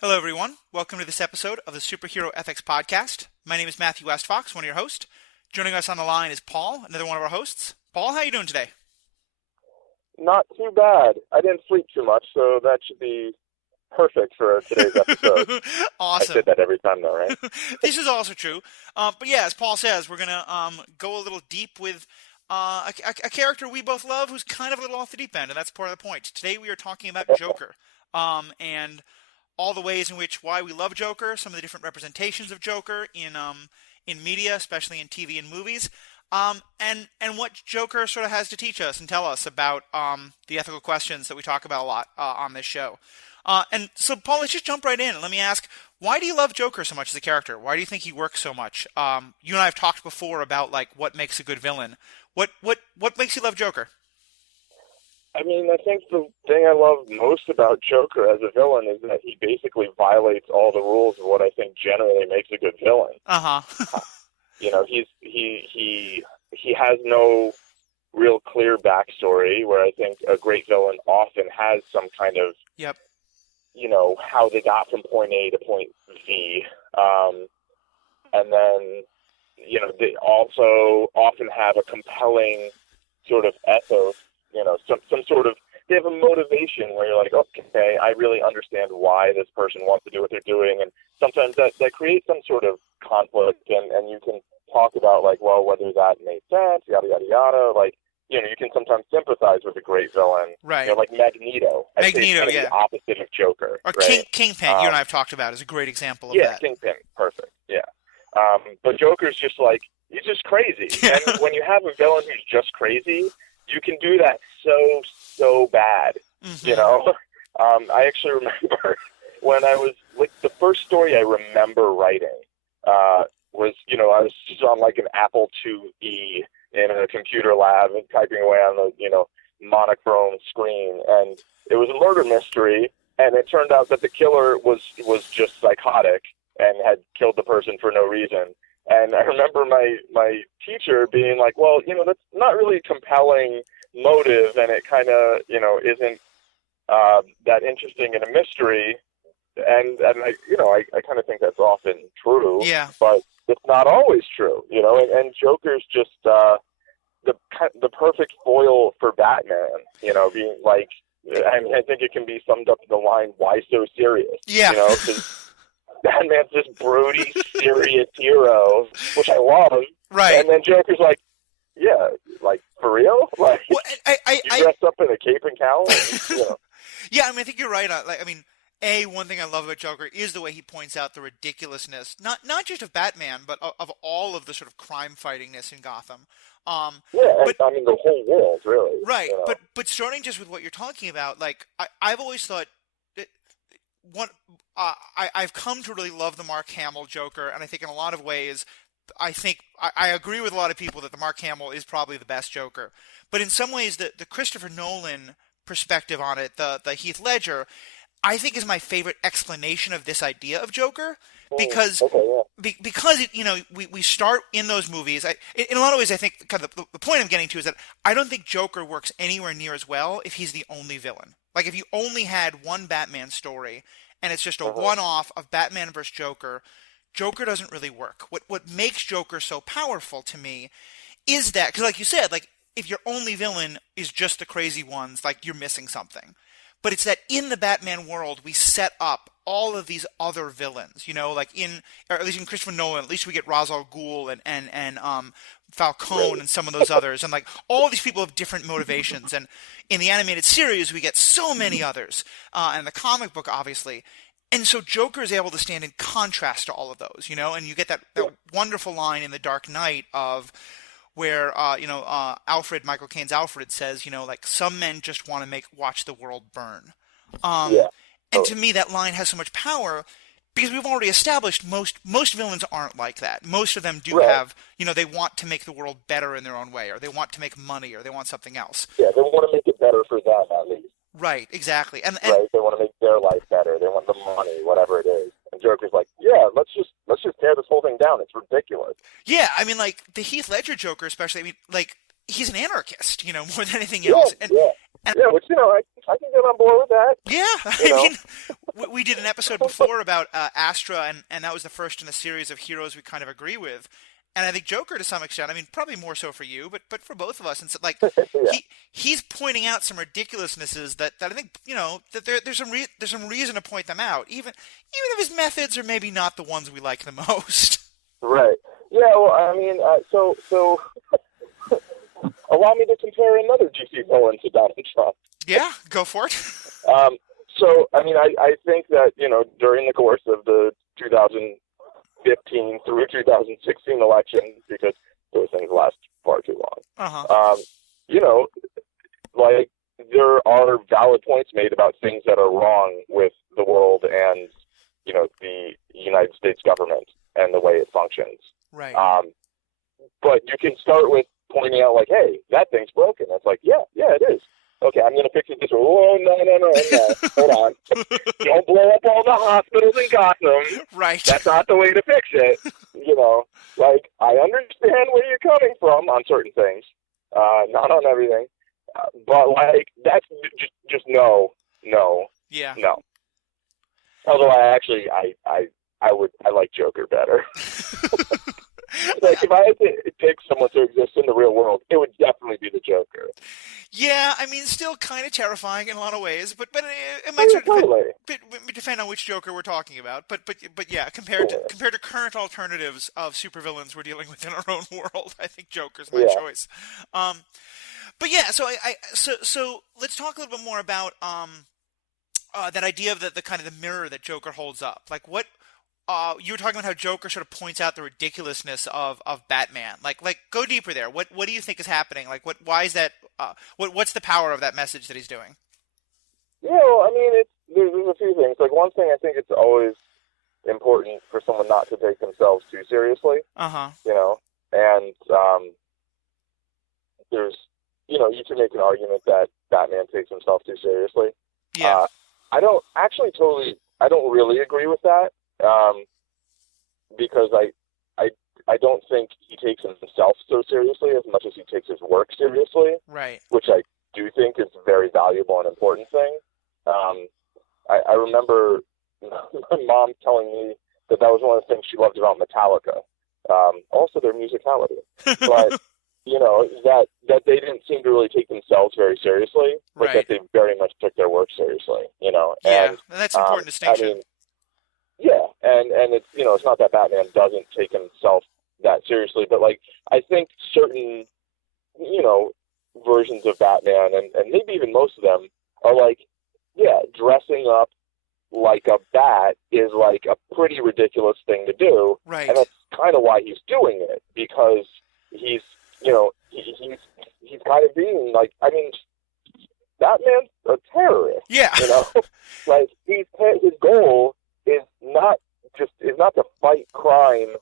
Hello, everyone. Welcome to this episode of the Superhero Ethics Podcast. My name is Matthew Westfox, one of your hosts. Joining us on the line is Paul, another one of our hosts. Paul, how are you doing today? Not too bad. I didn't sleep too much, so that should be perfect for today's episode. I Awesome. said that every time, though, right? This is also true. But yeah, as Paul says, we're going to go a little deep with a character we both love who's kind of a little off the deep end, and that's part of the point. Today we are talking about Joker. And all the ways in which why we love Joker, some of the different representations of Joker in media, especially in TV and movies, and what Joker sort of has to teach us and tell us about the ethical questions that we talk about a lot on this show. And so, Paul, let's just jump right in and let me ask, why do you love Joker so much as a character? Why do you think he works so much? You and I have talked before about like what makes a good villain. What makes you love Joker? I mean, I think the thing I love most about Joker as a villain is that he basically violates all the rules of what I think generally makes a good villain. Uh-huh. You know, he has no real clear backstory, where I think a great villain often has some kind of, Yep. How they got from point A to point Z. And then, they also often have a compelling sort of ethos, some sort of, they have a motivation where you're like, okay, I really understand why this person wants to do what they're doing. And sometimes that creates some sort of conflict, and you can talk about, like, well, whether that made sense, yada, yada, yada. Like, you can sometimes sympathize with a great villain. Right. Like Magneto. Magneto, yeah. The opposite of Joker. Or right? Kingpin, you and I have talked about, is a great example of yeah, that. Kingpin, perfect, yeah. But Joker's just like, he's just crazy. And when you have a villain who's just crazy, you can do that so bad, Mm-hmm. I actually remember when I was, like, the first story I remember writing was, I was just on, like, an Apple IIe in a computer lab and typing away on the, monochrome screen. And it was a murder mystery, and it turned out that the killer was just psychotic and had killed the person for no reason. And I remember my teacher being like, well, that's not really a compelling motive, and it kind of, isn't that interesting in a mystery. And I kind of think that's often true. Yeah. But it's not always true, and Joker's just the perfect foil for Batman, being like, I think it can be summed up in the line, why so serious? Yeah. 'Cause Batman's this broody, serious hero, which I love. Right. And then Joker's like, yeah, like, for real? Like, Well, you dress up in a cape and cowl? Yeah, I think you're right. One thing I love about Joker is the way he points out the ridiculousness, not just of Batman, but of all of the sort of crime fightingness in Gotham. The whole world, really. Right, but starting just with what you're talking about, like, I've always thought that I've come to really love the Mark Hamill Joker, and I think in a lot of ways, I agree with a lot of people that the Mark Hamill is probably the best Joker. But in some ways, the Christopher Nolan perspective on it, the Heath Ledger, I think is my favorite explanation of this idea of Joker, because because we start in those movies. In a lot of ways, I think kind of the point I'm getting to is that I don't think Joker works anywhere near as well if he's the only villain. Like, if you only had one Batman story and it's just a one-off of Batman versus Joker, Joker doesn't really work. What makes Joker so powerful to me is that, because like you said, like, if your only villain is just the crazy ones, like, you're missing something. But it's that in the Batman world, we set up all of these other villains, like or at least in Christopher Nolan, at least we get Ra's al Ghul and Falcone and some of those others, and like all these people have different motivations. And in the animated series, we get so many others, and the comic book, obviously. And so Joker is able to stand in contrast to all of those, and you get that wonderful line in The Dark Knight of where Michael Caine's Alfred says, like, some men just want to watch the world burn. And to me, that line has so much power because we've already established most villains aren't like that. Most of them do have, they want to make the world better in their own way, or they want to make money, or they want something else. Yeah, they want to make it better for them, at least. Right, exactly. And they want to make their life better. They want the money, whatever it is. And Joker's like, yeah, let's just tear this whole thing down. It's ridiculous. Yeah, like the Heath Ledger Joker, especially. Like, he's an anarchist, more than anything else. Yeah, which, I can get on board with that. Yeah, we did an episode before about Astra, and that was the first in a series of heroes we kind of agree with. And I think Joker, to some extent, I mean, probably more so for you, but for both of us, and so, like Yeah. he's pointing out some ridiculousnesses that I think that there's some reason to point them out, even if his methods are maybe not the ones we like the most. Right. Yeah. Well, I mean, so allow me to compare another DC villain to Donald Trump. Yeah, go for it. So, I mean, I think that, during the course of the 2015 through 2016 election, because those things last far too long, Uh-huh. you know, like, there are valid points made about things that are wrong with the world and, the United States government and the way it functions. Right. But you can start with pointing out, like, hey, that thing's broken. It's like, yeah, it is. Okay, I'm going to fix it this way. Oh, no. Hold on. Don't blow up all the hospitals in Gotham. Right. That's not the way to fix it. Like, I understand where you're coming from on certain things, not on everything. But, like, that's just no. Yeah. No. Although I like Joker better. Like, if I had to pick someone to exist in the real world, it would definitely be the Joker. Yeah, I mean, still kind of terrifying in a lot of ways, but it might sort of depend on which Joker we're talking about. But yeah, compared to current alternatives of supervillains we're dealing with in our own world, I think Joker's my choice. But yeah, so let's talk a little bit more about that idea of the kind of the mirror that Joker holds up. Like what you were talking about how Joker sort of points out the ridiculousness of Batman. Like go deeper there. What do you think is happening? Like why is that? What's the power of that message that he's doing? Yeah, well, I mean, there's a few things. Like, one thing, I think it's always important for someone not to take themselves too seriously. Uh-huh. And there's, you can make an argument that Batman takes himself too seriously. Yeah. I don't really agree with that. Because I don't think he takes himself so seriously as much as he takes his work seriously. Right. Which I do think is a very valuable and important thing. I remember my mom telling me that was one of the things she loved about Metallica. Also their musicality. But, that they didn't seem to really take themselves very seriously, but that they very much took their work seriously, Yeah, and that's an important distinction. I mean, yeah, and it's, it's not that Batman doesn't take himself that seriously, but, like, I think certain, versions of Batman, and maybe even most of them, are like, yeah, dressing up like a bat is, like, a pretty ridiculous thing to do. Right. And that's kind of why he's doing it, because he's, he's kind of being, like, I mean, Batman's a terrorist. Yeah. Like, his goal is not to fight crime,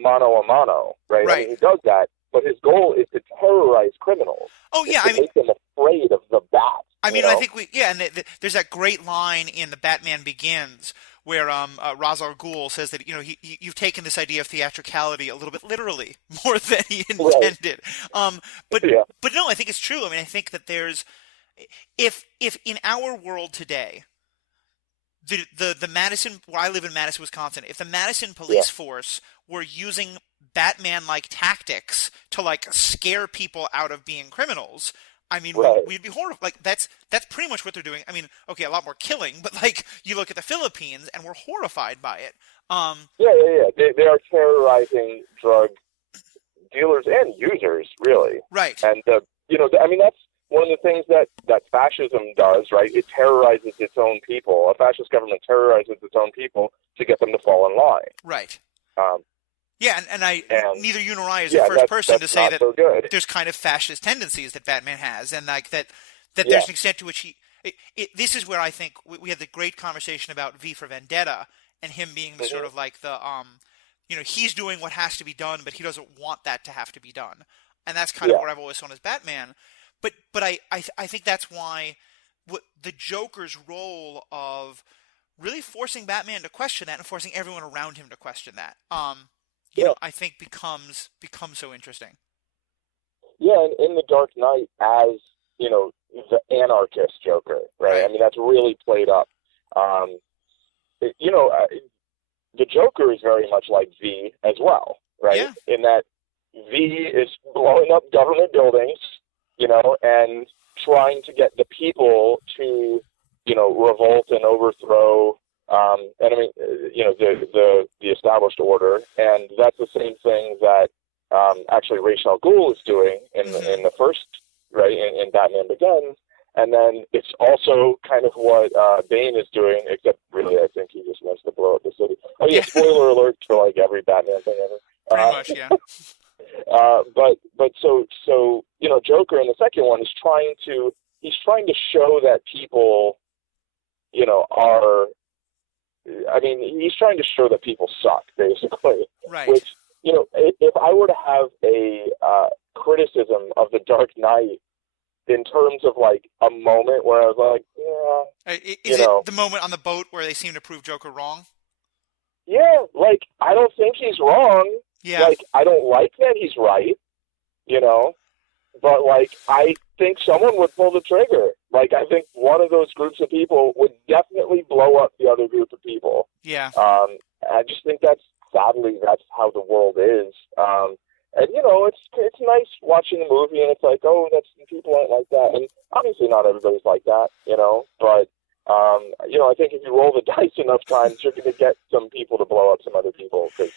mano a mano, right? I mean, he does that, but his goal is to terrorize criminals. Oh yeah, make them afraid of the bat. I mean, I think and there's that great line in the Batman Begins where Ra's al Ghul says that you've taken this idea of theatricality a little bit literally more than he intended. Right. But no, I think it's true. I mean, I think that there's if in our world today. The Madison, where I live in Madison, Wisconsin, if the Madison police force were using Batman-like tactics to, like, scare people out of being criminals, I mean, we'd be horrified. Like, that's pretty much what they're doing. I mean, okay, a lot more killing, but, like, you look at the Philippines and we're horrified by it. They are terrorizing drug dealers and users, really. Right. And, I mean, that's one of the things that fascism does, right? It terrorizes its own people. A fascist government terrorizes its own people to get them to fall in line. Right. And neither you nor I is the first person to say that so there's kind of fascist tendencies that Batman has, and like that there's an extent to which this is where I think we had the great conversation about V for Vendetta and him being the sort of like the he's doing what has to be done, but he doesn't want that to have to be done, and that's kind of what I've always known as Batman. But I think that's why the Joker's role of really forcing Batman to question that and forcing everyone around him to question that, I think becomes so interesting. Yeah, and in The Dark Knight, as the anarchist Joker, right? I mean, that's really played up. the Joker is very much like V as well, right? Yeah. In that V is blowing up government buildings, and trying to get the people to, revolt and overthrow, and I mean, the established order, and that's the same thing that actually Ra's al Ghul is doing in the first, right, in Batman Begins. And then it's also kind of what Bane is doing, except really I think he just wants to blow up the city. Oh yeah, spoiler alert for like every Batman thing ever. Pretty much, yeah. But so Joker in the second one is trying to show that people, are. I mean, he's trying to show that people suck, basically. Right. Which, if I were to have a criticism of The Dark Knight in terms of like a moment where I was like, yeah, is it the moment on the boat where they seem to prove Joker wrong? Yeah, like I don't think he's wrong. Yeah. Like I don't like that he's right, but like I think someone would pull the trigger. Like I think one of those groups of people would definitely blow up the other group of people. Yeah. I just think that's how the world is. And it's nice watching a movie and it's like, oh, people aren't like that, and obviously not everybody's like that, but I think if you roll the dice enough times, you're going to get some people to blow up some other people because,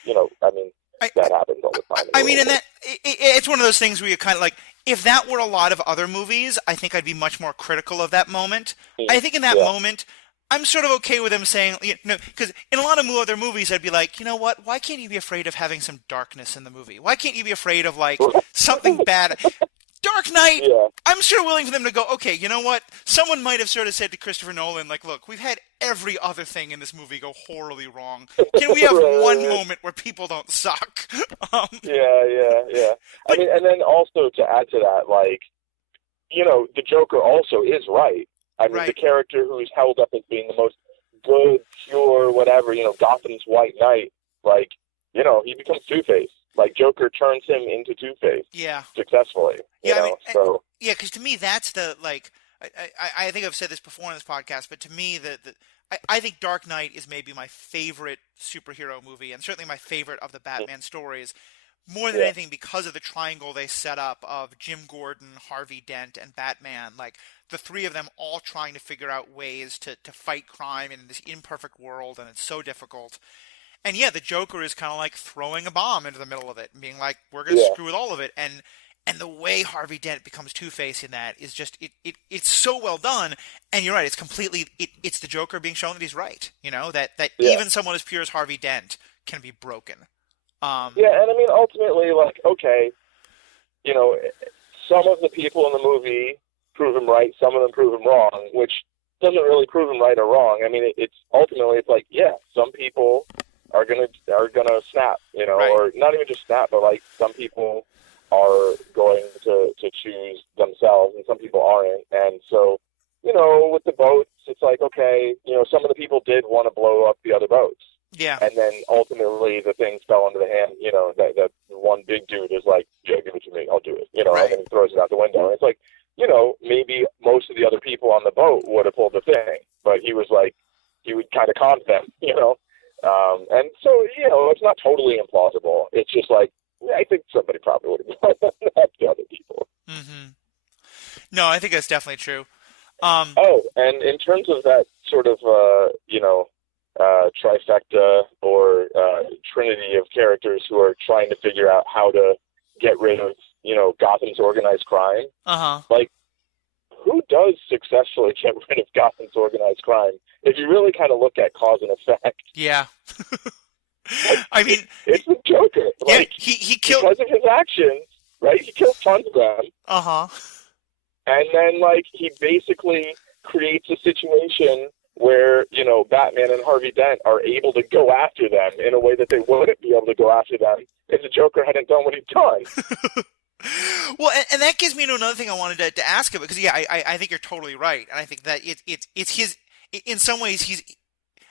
that happens all the time. I mean, and it's one of those things where you kind of like, if that were a lot of other movies, I think I'd be much more critical of that moment. I think in that moment, I'm sort of okay with them saying, because in a lot of other movies, I'd be like, you know what? Why can't you be afraid of having some darkness in the movie? Why can't you be afraid of like something bad? Dark Knight, I'm sort of willing for them to go, okay, you know what? Someone might have sort of said to Christopher Nolan, like, look, we've had every other thing in this movie go horribly wrong. Can we have one moment where people don't suck? Yeah. I mean, and then also to add to that, like, the Joker also is right. I mean, the character who's held up as being the most good, pure, whatever, Gotham's White Knight, like, he becomes Two-Face. Like, Joker turns him into Two-Face. Yeah. Successfully. Because to me, that's the, like, I think I've said this before on this podcast, but to me, I think Dark Knight is maybe my favorite superhero movie, and certainly my favorite of the Batman stories, more than anything because of the triangle they set up of Jim Gordon, Harvey Dent, and Batman. Like, the three of them all trying to figure out ways to fight crime in this imperfect world, and it's so difficult. And the Joker is kind of like throwing a bomb into the middle of it and being like, we're going to screw with all of it. And the way Harvey Dent becomes Two-Face in that is just, it's so well done. And you're right, it's completely, it's the Joker being shown that he's right. That even someone as pure as Harvey Dent can be broken. And I mean, ultimately, like, okay, some of the people in the movie prove him right, some of them prove him wrong, which doesn't really prove him right or wrong. I mean, it's ultimately, it's like, some people are gonna snap, or not even just snap, but like some people are going to choose themselves, and some people aren't. And so, with the boats, it's like, okay, some of the people did want to blow up the other boats. Yeah. And then ultimately the things fell into the hand, that one big dude is like, yeah, give it to me, I'll do it, and then he throws it out the window. And it's like, maybe most of the other people on the boat would have pulled the thing, but he was like, he would kind of con them, and so, it's not totally implausible. It's just like, I think somebody probably would have done that to other people. Mm-hmm. No, I think that's definitely true. And in terms of that sort of, trifecta or trinity of characters who are trying to figure out how to get rid of, Gotham's organized crime, like, who does successfully get rid of Gotham's organized crime? If you really kind of look at cause and effect. Yeah. Like, I mean, it's the Joker. Like, he killed, because of his actions, right? He killed tons of them. And then, like, he basically creates a situation where, Batman and Harvey Dent are able to go after them in a way that they wouldn't be able to go after them if the Joker hadn't done what he'd done. Well, and that gives me to another thing I wanted to ask about, because I think you're totally right, and I think that it's his, in some ways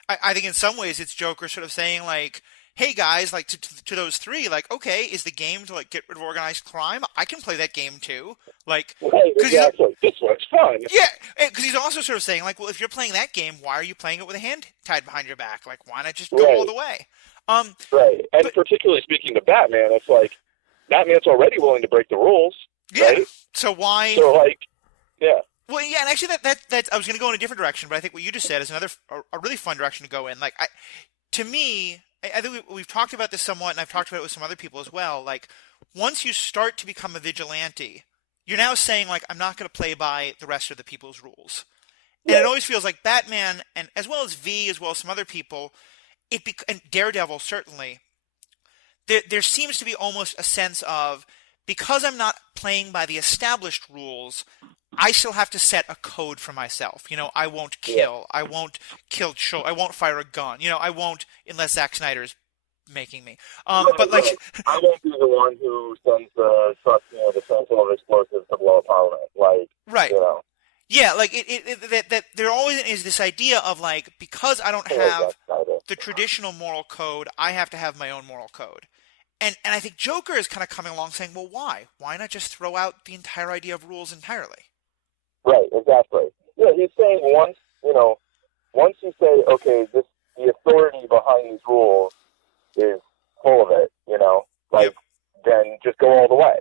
I think in some ways it's Joker sort of saying like, hey guys, like to those three, like, okay, is the game to like get rid of organized crime? I can play that game too, like, right, exactly. This works fun. Yeah, because he's also sort of saying, like, well, if you're playing that game, why are you playing it with a hand tied behind your back? Like, why not just go all Right, the way? Um, right. And but particularly speaking to Batman, it's like Batman's already willing to break the rules, yeah, right? so why? So like, yeah, Well, yeah, and actually, that I was going to go in a different direction, but I think what you just said is a really fun direction to go in. Like, to me, I think we've talked about this somewhat, and I've talked about it with some other people as well. Like, once you start to become a vigilante, you're now saying, like, I'm not going to play by the rest of the people's rules. And it right, always feels like Batman, and as well as V, as well as some other people, and Daredevil certainly, there seems to be almost a sense of, because I'm not playing by the established rules, I still have to set a code for myself. I won't yeah. kill. I won't kill. I won't fire a gun. I won't unless Zack Snyder's making me. Right, But right. like, I won't be the one who sends the truck, the truck full of explosives to blow up Parliament. Like, right. you know, Yeah, like that there always is this idea of, like, because I don't like that have kind of. the traditional moral code, I have to have my own moral code. And I think Joker is kind of coming along saying, well, why? Why not just throw out the entire idea of rules entirely? Right, exactly. Yeah, he's saying once you say, okay, the authority behind these rules is full of it, like, Yep. then just go all the way.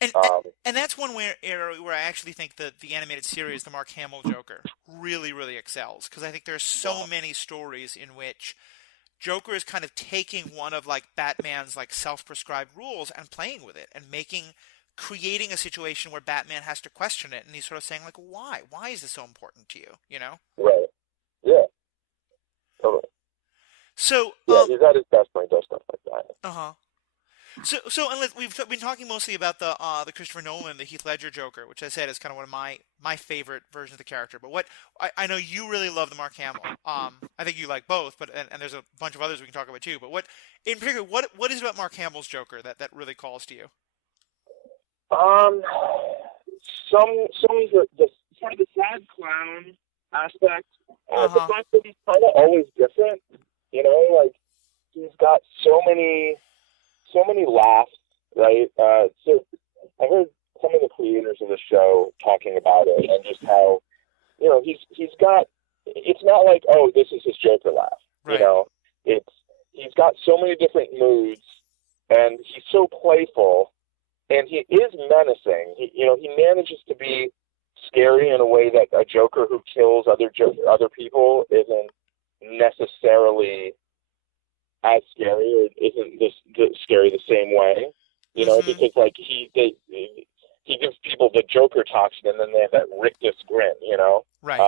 And Um, and that's one where I actually think that the animated series, the Mark Hamill Joker, really, really excels. Because I think there's so many stories in which Joker is kind of taking one of, like, Batman's, like, self-prescribed rules and playing with it and creating a situation where Batman has to question it, and he's sort of saying, like, why? Why is this so important to you? right. Yeah, totally. So, Yeah, he's at his best when he does stuff like that. uh-huh. So, and we've been talking mostly about the Christopher Nolan, the Heath Ledger Joker, which I said is kind of one of my favorite versions of the character. But what I know you really love the Mark Hamill. I think you like both, but and there's a bunch of others we can talk about too. But what in particular, what is it about Mark Hamill's Joker that really calls to you? Um, some of the sort of the sad clown aspect, Uh the huh. fact that he's kind of always different, like he's got so many laughs, right? So I heard some of the creators of the show talking about it and just how, he's got. It's not like, oh, this is his Joker laugh. Right. It's he's got so many different moods, and he's so playful, and he is menacing. He manages to be scary in a way that a Joker who kills other people isn't necessarily as scary, or isn't scary the same way, Mm-hmm. because like he gives people the Joker toxin, and then they have that rictus grin, Right.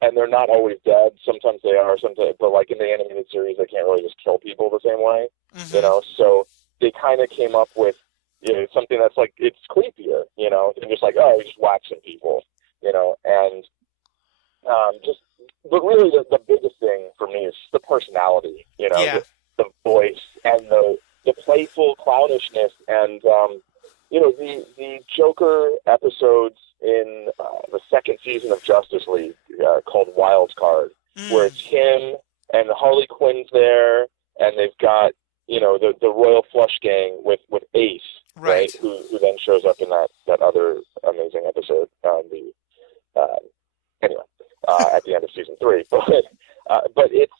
and they're not always dead. Sometimes they are, sometimes, but like in the animated series, they can't really just kill people the same way, Mm-hmm. So they kind of came up with something that's like, it's creepier, than just like, oh, he's just whacking people, and just, but really the biggest thing for me is the personality, Yeah. the voice and the playful clownishness, and the Joker episodes in the second season of Justice League, called Wild Card, where Mm. it's him and Harley Quinn's there, and they've got the Royal Flush Gang with Ace, right, Right. who then shows up in that other amazing episode, uh, anyway, at the end of season 3. But it's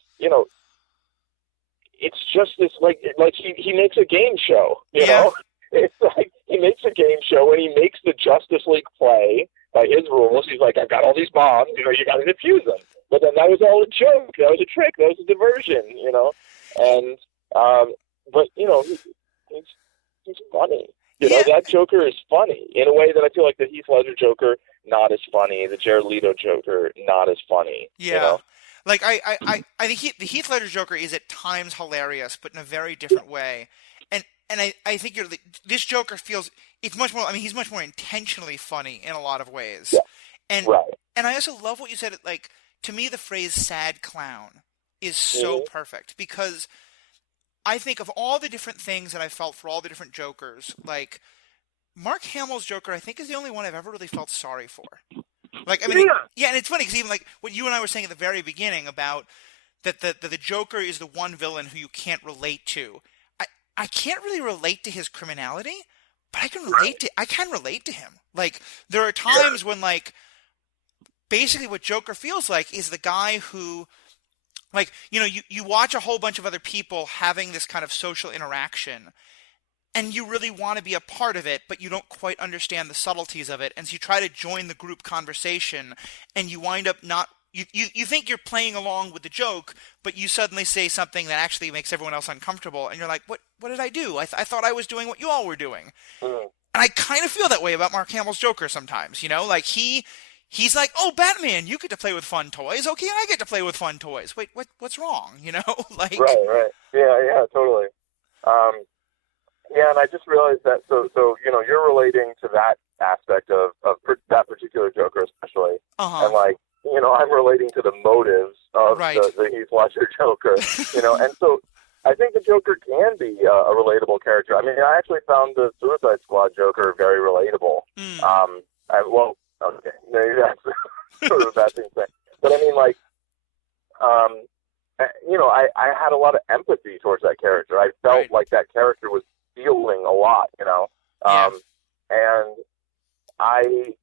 it's just this, like he makes a game show, Yeah. It's like he makes a game show, and he makes the Justice League play by his rules. He's like, I've got all these bombs, you got to defuse them. But then that was all a joke. That was a trick. That was a diversion, And but he's funny. Yeah. That Joker is funny in a way that I feel like the Heath Ledger Joker, not as funny. The Jared Leto Joker, not as funny. Yeah. Like I think the Heath Ledger Joker is at times hilarious, but in a very different way. And I think this Joker feels it's much more. I mean, he's much more intentionally funny in a lot of ways. Yeah. And Right. and I also love what you said. Like, to me, the phrase "sad clown" is so Mm-hmm. perfect, because I think of all the different things that I felt for all the different Jokers, like Mark Hamill's Joker, I think is the only one I've ever really felt sorry for. Like, I mean, Yeah. yeah, and it's funny because even like what you and I were saying at the very beginning about that the Joker is the one villain who you can't relate to. I can't really relate to his criminality, but I can relate to him. Like, there are times when, like, basically what Joker feels like is the guy who, like, you watch a whole bunch of other people having this kind of social interaction, and you really want to be a part of it, but you don't quite understand the subtleties of it, and so you try to join the group conversation, and you wind up not. You think you're playing along with the joke, but you suddenly say something that actually makes everyone else uncomfortable, and you're like, what did I do? I thought I was doing what you all were doing. Mm. And I kind of feel that way about Mark Hamill's Joker sometimes, like he's like, oh, Batman, you get to play with fun toys. Okay, I get to play with fun toys. Wait, what's wrong? Like. Right. Yeah, totally. Yeah, and I just realized that. So you're relating to that aspect of that particular Joker, especially, Uh-huh. and like, I'm relating to the motives of Right. the Heath Ledger Joker. And so I think the Joker can be a relatable character. I mean, I actually found the Suicide Squad Joker very relatable. Mm. Okay, maybe that's sort of a bad thing to say, but I mean, like, I had a lot of empathy towards that character. I felt Right. like that character was feeling a lot, Yeah. and I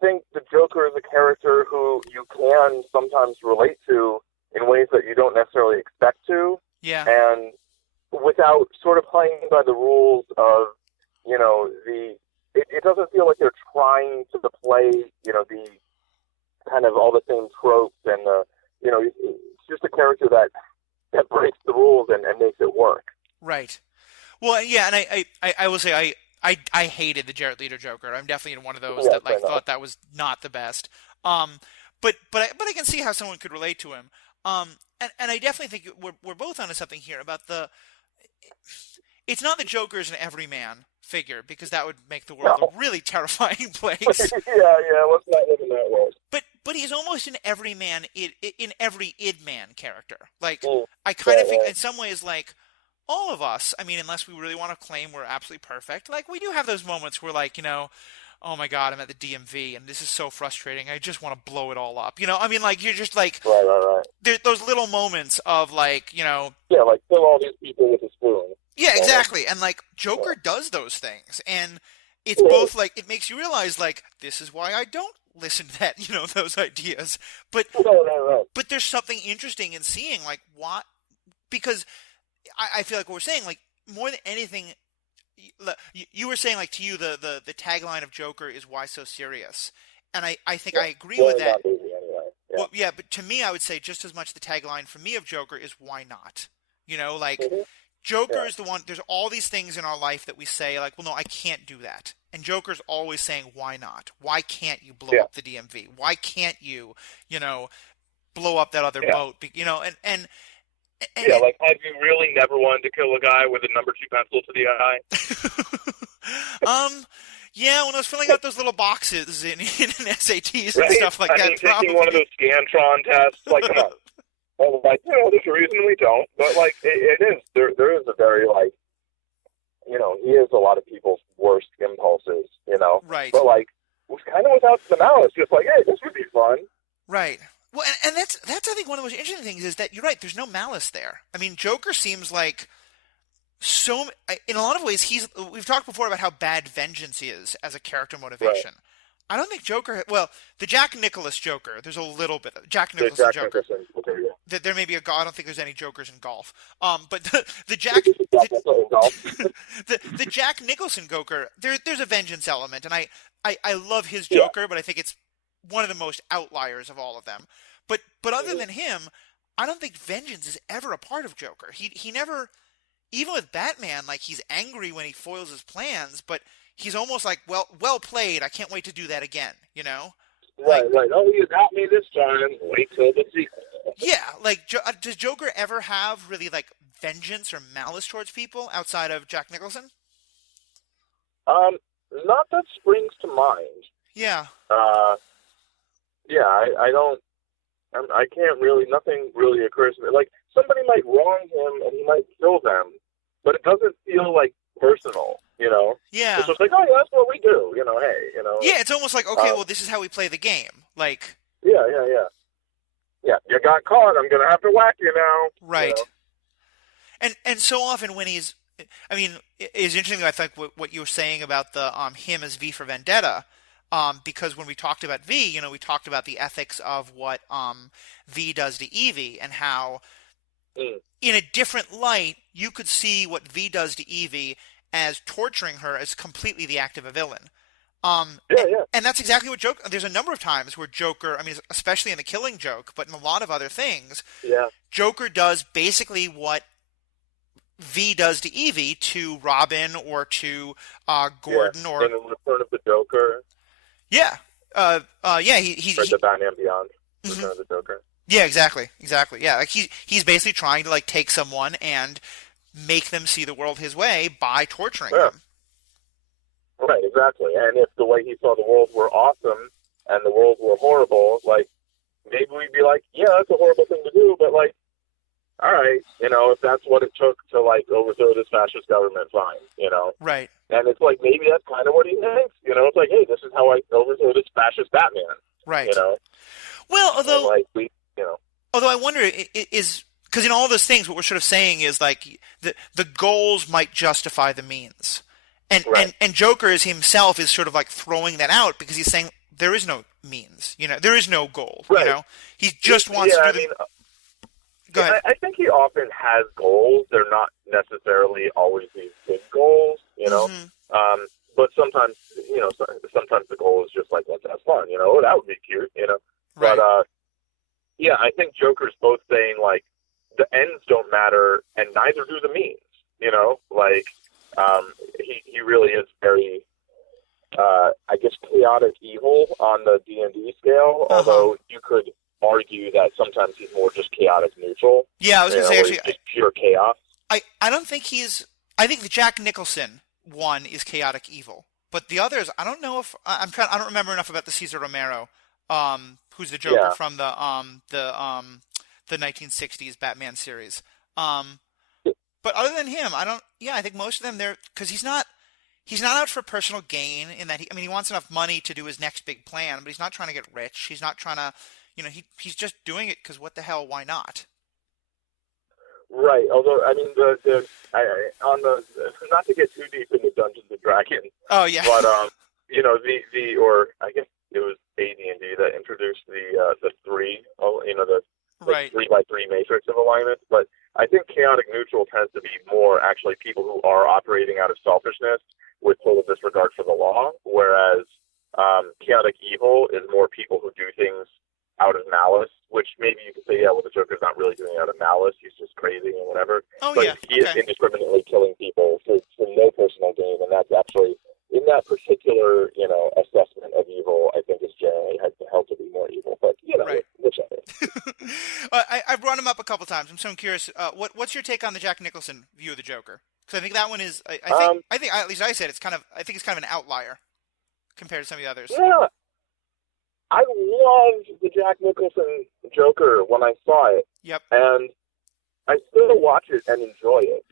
think the Joker is a character who you can sometimes relate to in ways that you don't necessarily expect to, Yeah. and without sort of playing by the rules of, it doesn't feel like they're trying to play, the kind of all the same tropes, and it's just a character that breaks the rules and makes it work. Right. Well, yeah, and I will say I hated the Jared Leto Joker. I'm definitely one of those that like thought that was not the best. But I can see how someone could relate to him. And I definitely think we're both onto something here about it's not the Joker is an everyman figure, because that would make the world a really terrifying place. yeah, let's not live in that world. But he's almost an everyman in every id man character. Like, Mm. I kind of think Right. in some ways, like, all of us, I mean, unless we really want to claim we're absolutely perfect, like, we do have those moments where, like, oh my God, I'm at the DMV and this is so frustrating. I just want to blow it all up. I mean, like, you're just like, Right. those little moments of, like, Yeah, like kill all these people with a spoon. Yeah, exactly. And, like, Joker does those things. And it's both, like, it makes you realize, like, this is why I don't listen to that, those ideas. But Right. but there's something interesting in seeing, like, what, because I feel like what we're saying, like, more than anything, you were saying, like, to you, the tagline of Joker is why so serious. And I think I agree with that. Not easy anyway. Yeah. Well, yeah, but to me, I would say just as much the tagline for me of Joker is why not? Like, Joker is the one, there's all these things in our life that we say, like, well, no, I can't do that. And Joker's always saying, why not? Why can't you blow up the DMV? Why can't you, blow up that other boat? And like, have you really never wanted to kill a guy with a number 2 pencil to the eye? Yeah, when I was filling out those little boxes in SATs and Right? stuff like that. Taking one of those Scantron tests, like, come on. Well, like, there's a reason we don't, but, like, it is, there is a very, like, he is a lot of people's worst impulses, Right. But, like, was kind of without the malice, just like, hey, this would be fun. Right. Well, and that's I think one of the most interesting things is that you're right. There's no malice there. I mean, Joker seems like in a lot of ways we've talked before about how bad vengeance is as a character motivation. Right. I don't think Joker. Well, the Jack Nicklaus Joker. There's a little bit of Jack Nicholson Joker. There may be I don't think there's any Jokers in golf. But the Jack the Jack Nicholson Joker. There's a vengeance element, and I love his Joker, but I think it's one of the most outliers of all of them. But other than him, I don't think vengeance is ever a part of Joker. He never, even with Batman, like, he's angry when he foils his plans, but he's almost like, well played. I can't wait to do that again. Right. Oh, you got me this time. Wait till the sequel. Yeah, like, does Joker ever have really, like, vengeance or malice towards people outside of Jack Nicholson? Not that springs to mind. Yeah. I don't. I can't really. Nothing really occurs to me. Like, somebody might wrong him and he might kill them, but it doesn't feel like personal. Yeah. It's just like, oh yeah, that's what we do. Hey. Yeah, it's almost like, okay, well, this is how we play the game. Like. Yeah. Yeah, you got caught. I'm gonna have to whack you now. Right. And so often when he's, I mean, it's interesting. I think what you were saying about the him as V for Vendetta. because when we talked about V, we talked about the ethics of what V does to Evie and how, Mm. in a different light, you could see what V does to Evie as torturing her as completely the act of a villain. Yeah, yeah, And that's exactly what Joker. There's a number of times where Joker, I mean, especially in the Killing Joke, but in a lot of other things, yeah, Joker does basically what V does to Evie to Robin or to yeah. Gordon or In the Return of the Joker, yeah, yeah. right? The Batman Beyond, Mhm. Return of the Joker. Yeah, exactly. Yeah, like he's basically trying to like take someone and make them see the world his way by torturing Yeah, them. right, exactly. And if the way he saw the world were awesome and the world were horrible, like maybe we'd be like, yeah, that's a horrible thing to do, but like, all right, if that's what it took to like overthrow this fascist government, fine. Right, And it's like maybe that's kind of what he thinks. It's like, hey, this is how I overthrow this fascist Batman. You right. know, Well, and although like we. although I wonder is because in all those things, what we're sort of saying is like the goals might justify the means, and Right. and Joker is himself is sort of like throwing that out because he's saying there is no means, there is no goal, Right. he just wants Yeah, to I do mean, the. Go ahead. I think he often has goals. They're not necessarily always these big goals. Hmm. But sometimes, sometimes the goal is just like, let's have fun. Oh, that would be cute. But Right. yeah, I think Joker's both saying like the ends don't matter and neither do the means. Like he really is very, I guess, chaotic evil on the D&D scale. Uh huh. Although you could argue that sometimes he's more just chaotic neutral. Yeah, I was gonna say Where he's actually, just pure chaos. I don't think he's. I think the Jack Nicholson one is chaotic evil, but the others, I don't know if I'm trying. I don't remember enough about the Cesar Romero, who's the Joker Yeah. from the 1960s Batman series. But other than him, I don't. Yeah, I think most of them they're because he's not out for personal gain in that he wants enough money to do his next big plan, but he's not trying to get rich. He's not trying to, he's just doing it because what the hell, why not? Right. Although I mean on the not to get too deep into Dungeons and Dragons, Oh yeah. but the or I guess it was AD&D that introduced the three the Right. 3x3 matrix of alignment. But I think chaotic neutral tends to be more actually people who are operating out of selfishness with total disregard for the law, whereas chaotic evil is more people who do things out of malice, which maybe you could say, yeah, well, the Joker's not really doing it out of malice. He's just crazy and whatever. Oh But yeah. he is Okay. indiscriminately killing people for no personal gain, and that's actually, in that particular, assessment of evil, I think is generally held to be more evil. But, Right. whichever. I brought him up a couple times. I'm curious. What's your take on the Jack Nicholson view of the Joker? Because I think that one is. I think at least I said it's kind of. I think it's kind of an outlier compared to some of the others. Yeah, I loved the Jack Nicholson Joker when I saw it, Yep. and I still watch it and enjoy it.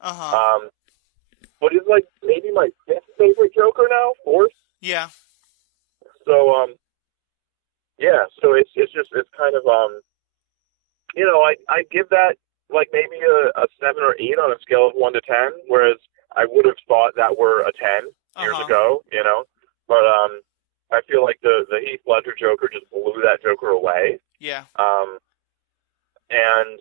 Uh huh. But he's like maybe my fifth favorite Joker now, fourth. Yeah. So yeah. So it's kind of I give that like maybe a 7 or 8 on a scale of 1 to 10, whereas I would have thought that were a 10 years Uh-huh. ago. But I feel like the Heath Ledger Joker just blew that Joker away. Yeah. And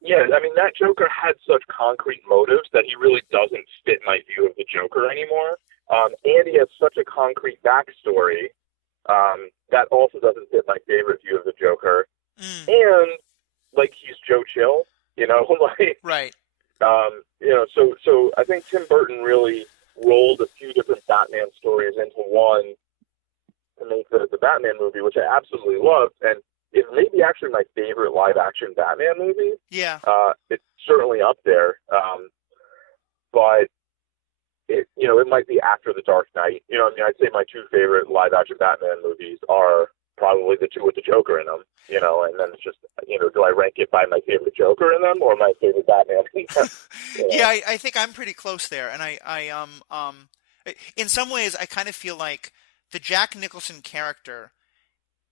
yeah, I mean that Joker had such concrete motives that he really doesn't fit my view of the Joker anymore. And he has such a concrete backstory that also doesn't fit my favorite view of the Joker. Mm. And like he's Joe Chill, like Right. so I think Tim Burton really rolled a few different Batman stories into one to make the Batman movie, which I absolutely loved, and it's maybe actually my favorite live-action Batman movie. Yeah. It's certainly up there, but it might be after The Dark Knight. I'd say my two favorite live-action Batman movies are probably the two with the Joker in them, and then it's just, do I rank it by my favorite Joker in them or my favorite Batman? Yeah. I think I'm pretty close there, and in some ways I kind of feel like the Jack Nicholson character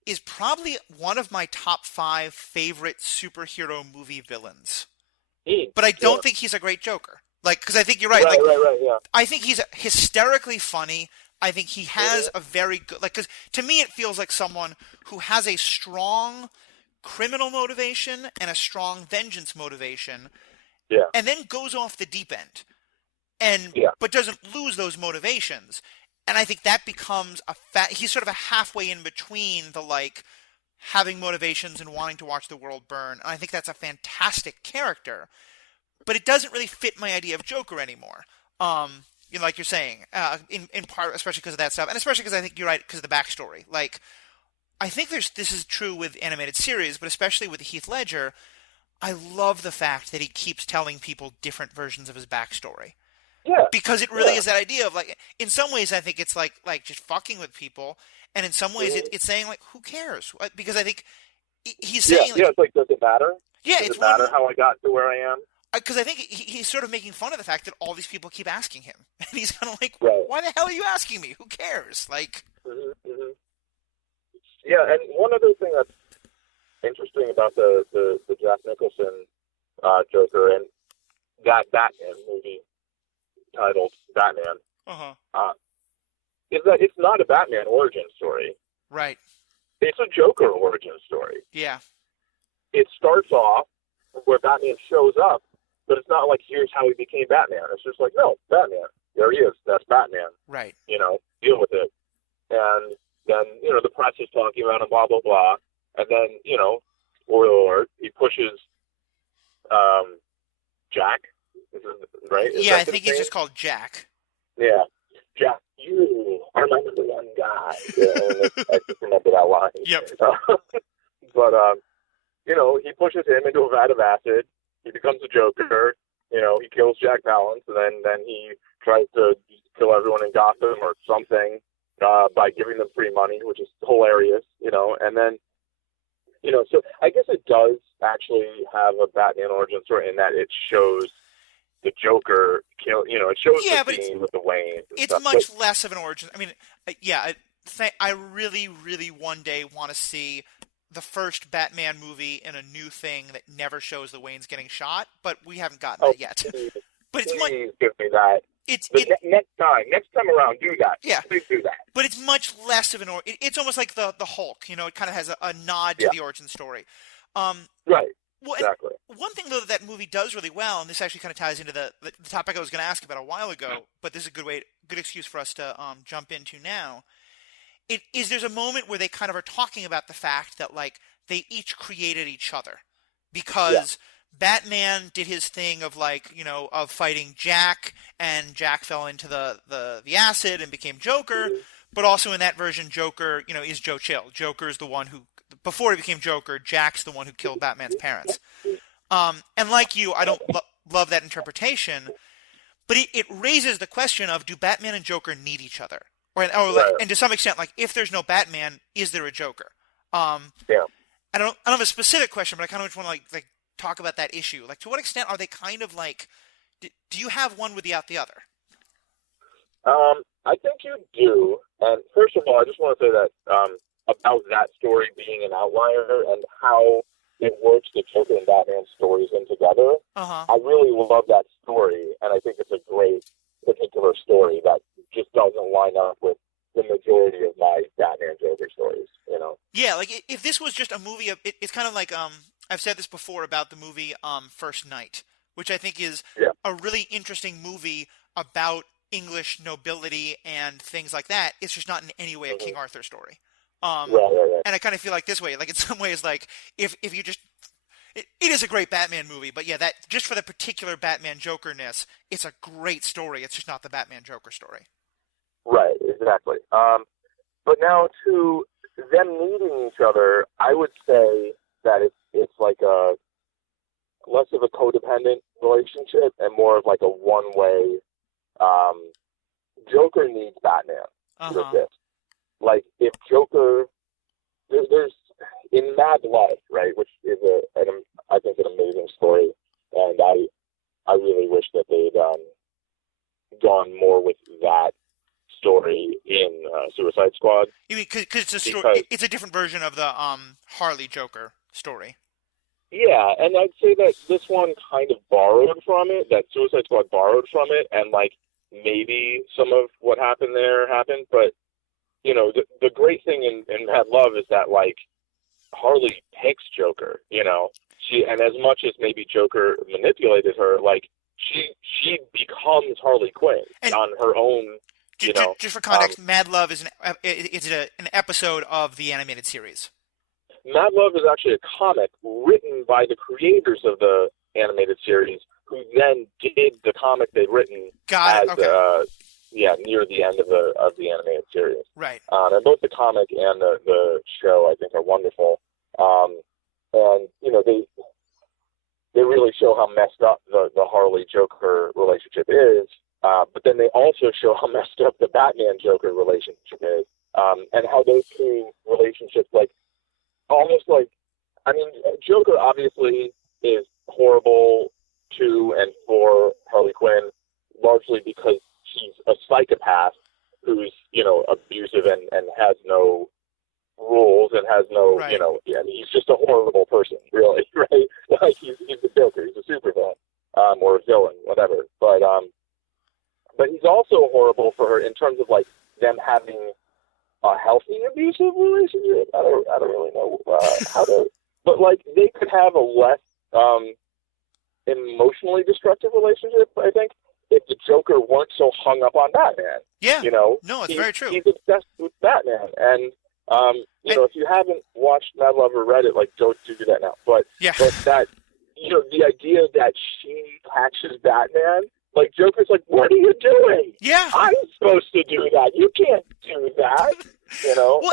is probably one of my top 5 favorite superhero movie villains. But I don't think he's a great Joker. Like, because I think you're right. Right, Like, right, yeah. I think he's hysterically funny. I think he has a very good, like, because to me it feels like someone who has a strong criminal motivation and a strong vengeance motivation, Yeah. and then goes off the deep end, and Yeah. but doesn't lose those motivations. And I think that becomes he's sort of a halfway in between the like having motivations and wanting to watch the world burn. And I think that's a fantastic character, but it doesn't really fit my idea of Joker anymore. Like you're saying, in part, especially because of that stuff, and especially because I think you're right because of the backstory. Like, I think this is true with animated series, but especially with Heath Ledger. I love the fact that he keeps telling people different versions of his backstory. Yeah. Because it really is that idea of like, in some ways, I think it's like just fucking with people, and in some ways, it's saying like, who cares? Because I think he's saying, it's like, does it matter? Yeah, does it matter how I got to where I am? Because I think he's sort of making fun of the fact that all these people keep asking him, and he's kind of like, right. why the hell are you asking me? Who cares? Like, yeah, and one other thing that's interesting about the Jack Nicholson Joker and that Batman movie titled Batman, is that it's not a Batman origin story. Right. It's a Joker origin story. Yeah. It starts off where Batman shows up, but it's not like, here's how he became Batman. It's just like, no, Batman. There he is. That's Batman. Right. Deal with it. And then, the press is talking about him, blah, blah, blah. And then, spoiler alert, he pushes Jack. Right? Yeah, I think he's just called Jack. Yeah. Jack, you are my number one guy. I just remember that line. Yep. But, he pushes him into a vat of acid. He becomes a Joker. He kills Jack Palance, and then he tries to kill everyone in Gotham or something by giving them free money, which is hilarious, And then, so I guess it does actually have a Batman origin story in that it shows the Joker kill, it shows the scene with the Wayne. It's much less of an origin. I mean, I really, really one day want to see the first Batman movie in a new thing that never shows the Waynes getting shot, but we haven't gotten that yet. But it's much. Give me that. Next time around, do that. Yeah, please do that. But it's much less of an it's almost like the Hulk. It kind of has a nod to the origin story. Right. Well, exactly. One thing, though, that movie does really well, and this actually kind of ties into the topic I was going to ask about a while ago, but this is a good excuse for us to jump into now. There's a moment where they kind of are talking about the fact that, like, they each created each other. Because Batman did his thing of, like, of fighting Jack, and Jack fell into the acid and became Joker. Mm-hmm. But also in that version, Joker, is Joe Chill. Joker is the one who, before he became Joker, Jack's the one who killed Batman's parents. And like you, I don't love that interpretation, but it raises the question of, do Batman and Joker need each other? And to some extent, like, if there's no Batman, is there a Joker? I don't have a specific question, but I kind of just want to like talk about that issue. Like, to what extent are they kind of like, do you have one without the other? I think you do. And first of all, I just want to say that about that story being an outlier and how it works the Joker and Batman stories in together. I really love that story, and I think it's a great particular story that just doesn't line up with the majority of my Batman Joker stories, Yeah, like if this was just a movie, it's kind of like I've said this before about the movie First Knight, which I think is a really interesting movie about English nobility and things like that. It's just not in any way a King Arthur story. Right. And I kind of feel like this way, like in some ways, like if you just, it is a great Batman movie, but that just for the particular Batman Joker-ness, it's a great story. It's just not the Batman Joker story. Right, exactly. But now to them meeting each other, I would say that it's like a less of a codependent relationship and more of like a one-way. Joker needs Batman with this. Like, if Joker, there's in Mad Love, right, which is I think an amazing story, and I really wish that they'd gone more with that story in Suicide Squad. You mean because it's a story? It's a different version of the Harley Joker story. Yeah, and I'd say that this one kind of borrowed from it. That Suicide Squad borrowed from it, and like maybe some of what happened there happened, but the great thing in Mad Love is that like Harley picks Joker, and as much as maybe Joker manipulated her, like she becomes Harley Quinn And on her own. just for context, Mad Love is an episode of the animated series. Mad Love is actually a comic written by the creators of the animated series, who then did the comic they'd written near the end of the animated series. Right. And both the comic and the show, I think, are wonderful. And they really show how messed up the Harley Joker relationship is. But then they also show how messed up the Batman Joker relationship is, and how those two relationships, like, almost like, I mean, Joker obviously is horrible to and for Harley Quinn, largely because he's a psychopath who's, abusive and has no rules and has no, right. He's just a horrible person, really, right? Like, he's the Joker, he's a supervillain, or a villain, whatever. But he's also horrible for her in terms of, like, them having a healthy abusive relationship. I don't really know how to, but like they could have a less emotionally destructive relationship, I think, if the Joker weren't so hung up on Batman. Yeah. No, it's very true. He's obsessed with Batman, and if you haven't watched Mad Love or read it, like, don't do that now. But that the idea that she catches Batman. Like, Joker's like, what are you doing? Yeah. I'm supposed to do that. You can't do that. Well,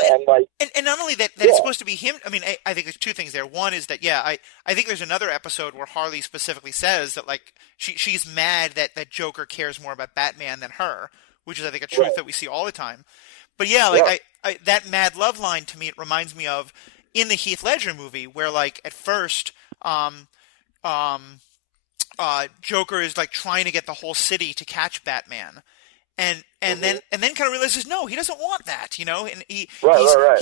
and not only that it's supposed to be him. I mean, I think there's two things there. One is that, I think there's another episode where Harley specifically says that, like, she's mad that Joker cares more about Batman than her, which is, I think, a truth that we see all the time. But I that Mad Love line, to me, it reminds me of in the Heath Ledger movie where, like, at first, Joker is like trying to get the whole city to catch Batman, and then kind of realizes no, he doesn't want that, and he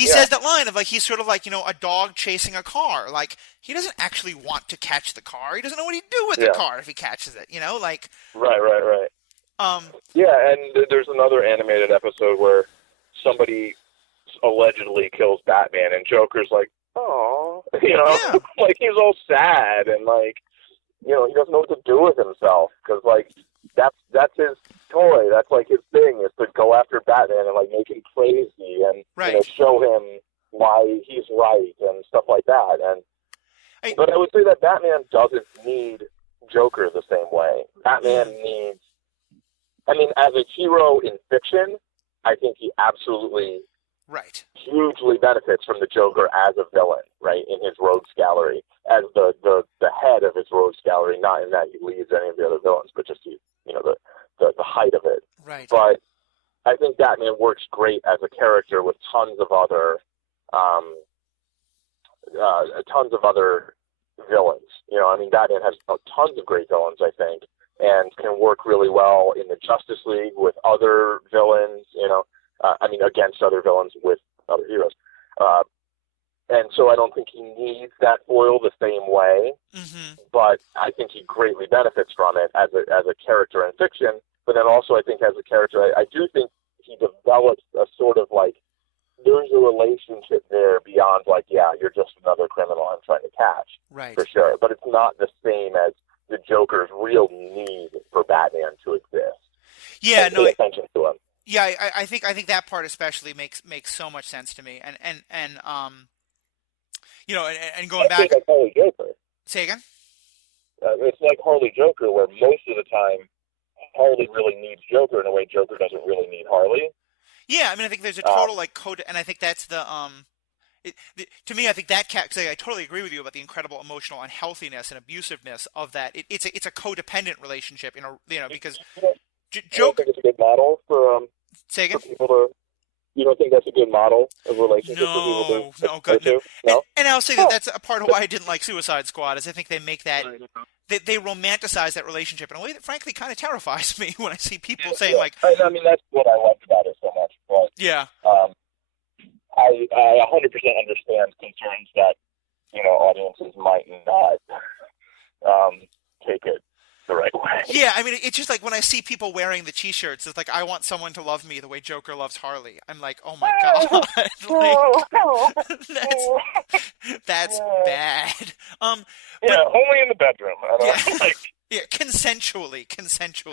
says that line of like he's sort of like a dog chasing a car, like he doesn't actually want to catch the car, he doesn't know what he'd do with the car if he catches it, like right. And there's another animated episode where somebody allegedly kills Batman, and Joker's like, oh, like he's all sad and like. He doesn't know what to do with himself because, like, that's his toy. That's, like, his thing is to go after Batman and, like, make him crazy and, show him why he's right and stuff like that. But I would say that Batman doesn't need Joker the same way. Batman needs... I mean, as a hero in fiction, I think he absolutely... hugely benefits from the Joker as a villain, right, in his rogues gallery, as the head of his rogues gallery, not in that he leads any of the other villains, but just the height of it. Right. But I think Batman works great as a character with tons of other villains. I mean, Batman has tons of great villains, I think, and can work really well in the Justice League with other villains, against other villains with other heroes. And so I don't think he needs that foil the same way, but I think he greatly benefits from it as a character in fiction. But then also I think as a character, I do think he develops a sort of like, there's a relationship there beyond like, you're just another criminal I'm trying to catch. Right. For sure. But it's not the same as the Joker's real need for Batman to exist. Yeah, pay attention to him. Yeah, I think that part especially makes so much sense to me, and going back. It's like Harley Joker. Say again. It's like Harley Joker, where most of the time Harley really needs Joker in a way Joker doesn't really need Harley. Yeah, I mean, I think there's a total code, and I think that's the to me, I think that because I totally agree with you about the incredible emotional unhealthiness and abusiveness of that. It's a codependent relationship, because Joker. I think it's a good model for Say again? For people to. You don't think that's a good model of relationship for people to? No, good. No? And I'll say that's a part of why I didn't like Suicide Squad, is I think they make that they romanticize that relationship in a way that frankly kind of terrifies me when I see people saying like. I mean, that's what I loved about it so much. But, yeah. I 100% understand concerns that audiences might not take it the right way. Yeah, I mean, it's just like when I see people wearing the T-shirts, it's like I want someone to love me the way Joker loves Harley. I'm like, oh my god, like that's bad. But Yeah, only in the bedroom. I yeah, don't like. yeah, consensually.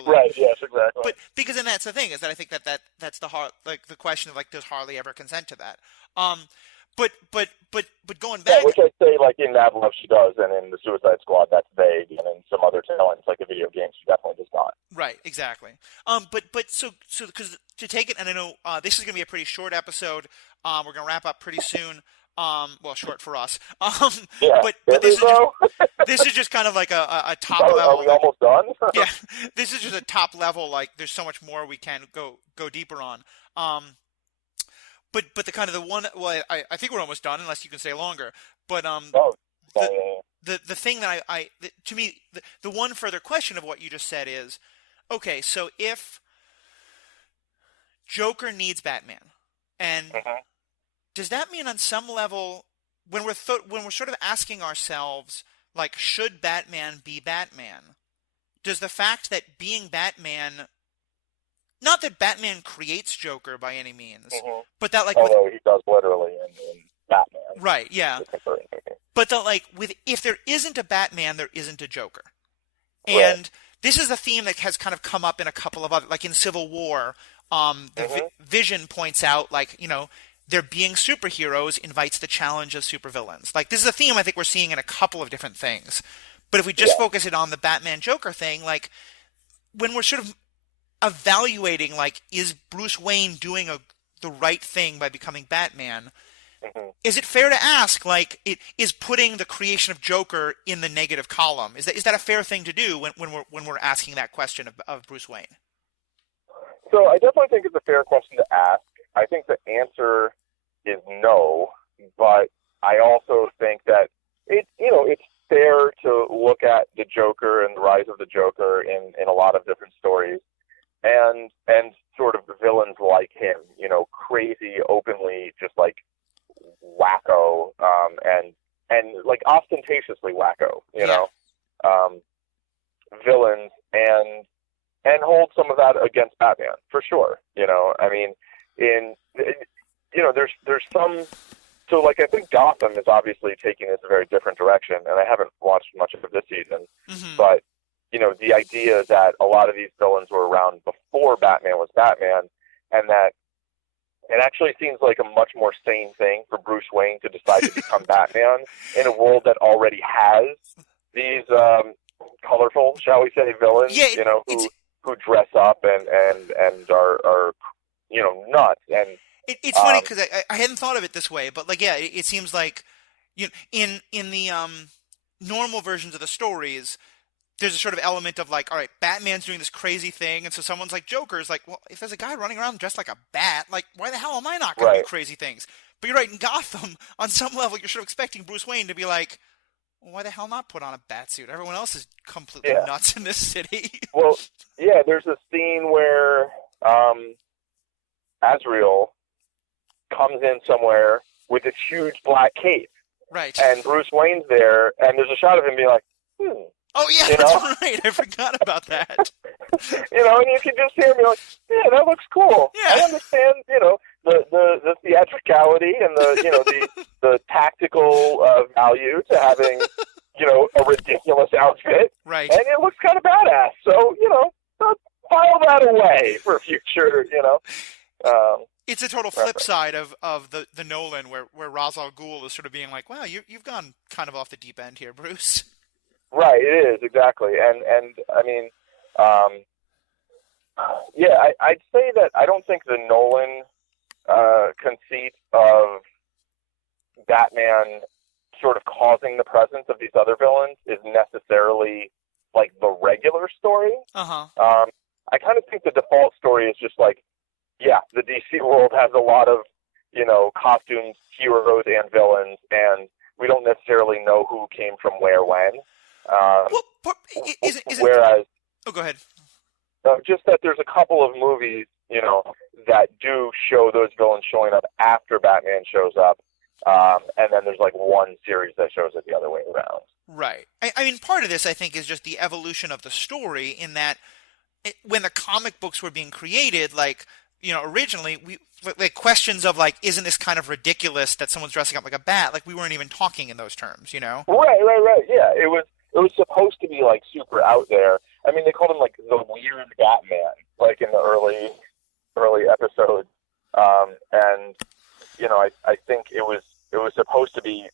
Right. Yes. Exactly. But because and that's the thing is that I think that's the question of like, does Harley ever consent to that? But going Yeah, back, which I say, like in Mad Love, she does, and in the Suicide Squad, that's vague, and in some other talents, like the video games, she definitely does not. right, exactly. But so because to take it, and I know this is going to be a pretty short episode. We're going to wrap up pretty soon. Well, short for us. Yeah. But Is it though? this is just kind of like a top Are level. we almost done? Yeah, this is just a top level. Like, there's so much more we can go deeper on. But the kind of the one. Well, I think we're almost done, unless you can stay longer. But Oh, the yeah. the thing that to me the one further question of what you just said is, okay, so if Joker needs Batman, and Mhm. does that mean on some level when we're sort of asking ourselves like, should Batman be Batman? Does the fact that being Batman, not that Batman creates Joker by any means, but that like Although he does literally in Batman. right, yeah, but that like if there isn't a Batman, there isn't a Joker, and Right. this is a theme that has kind of come up in a couple of other, like in Civil War. Vision points out, like, there being superheroes invites the challenge of supervillains. Like, this is a theme I think we're seeing in a couple of different things. But if we just focus it on the Batman Joker thing, like, when we're sort of evaluating, like, is Bruce Wayne doing the right thing by becoming Batman? Is it fair to ask, like, is putting the creation of Joker in the negative column? Is that a fair thing to do when we're asking that question of Bruce Wayne? So I definitely think it's a fair question to ask. I think the answer is no, but I also think that it's fair to look at the Joker and the rise of the Joker in a lot of different stories, and sort of the villains like him, crazy, openly, just like wacko, and like ostentatiously wacko, villains, and hold some of that against Batman for sure. I mean, there's some. So, like, I think Gotham is obviously taking this a very different direction, and I haven't watched much of it this season. But the idea that a lot of these villains were around before Batman was Batman, and that it actually seems like a much more sane thing for Bruce Wayne to decide to become Batman in a world that already has these colorful, shall we say, villains. Who dress up and are nuts. And it's funny because I hadn't thought of it this way, but like, yeah, it seems like in the normal versions of the stories, there's a sort of element of like, all right, Batman's doing this crazy thing, and so someone's like, Joker's like, well, if there's a guy running around dressed like a bat, like, why the hell am I not going to do crazy things? But you're right, in Gotham, on some level, you're sort of expecting Bruce Wayne to be like, well, why the hell not put on a bat suit? Everyone else is completely nuts in this city. Well, yeah, there's a scene where Azrael comes in somewhere with this huge black cape. Right. And Bruce Wayne's there, and there's a shot of him being like, Oh, yeah, that's right. I forgot about that. And you can just hear me like, yeah, that looks cool. Yeah. I understand, the theatricality and the tactical value to having, a ridiculous outfit. Right. And it looks kind of badass. So, file that away for future, It's a total flip side of the Nolan where Ra's al Ghul is sort of being like, wow, you've gone kind of off the deep end here, Bruce. Right, it is, exactly. And I mean, I'd say that I don't think the Nolan conceit of Batman sort of causing the presence of these other villains is necessarily like the regular story. I kind of think the default story is just like, yeah, the DC world has a lot of, costumes, heroes, and villains, and we don't necessarily know who came from where when. Whereas, oh, go ahead. Just that there's a couple of movies, that do show those villains showing up after Batman shows up, And then there's like one series that shows it the other way around. Right. I mean, part of this, I think, is just the evolution of the story in that when the comic books were being created, like, originally, like questions of like, isn't this kind of ridiculous that someone's dressing up like a bat? Like, we weren't even talking in those terms, Right. Yeah, it was supposed to be like super out there. I mean, they called him like the weird Batman, like in the early episodes. And I think it was supposed to be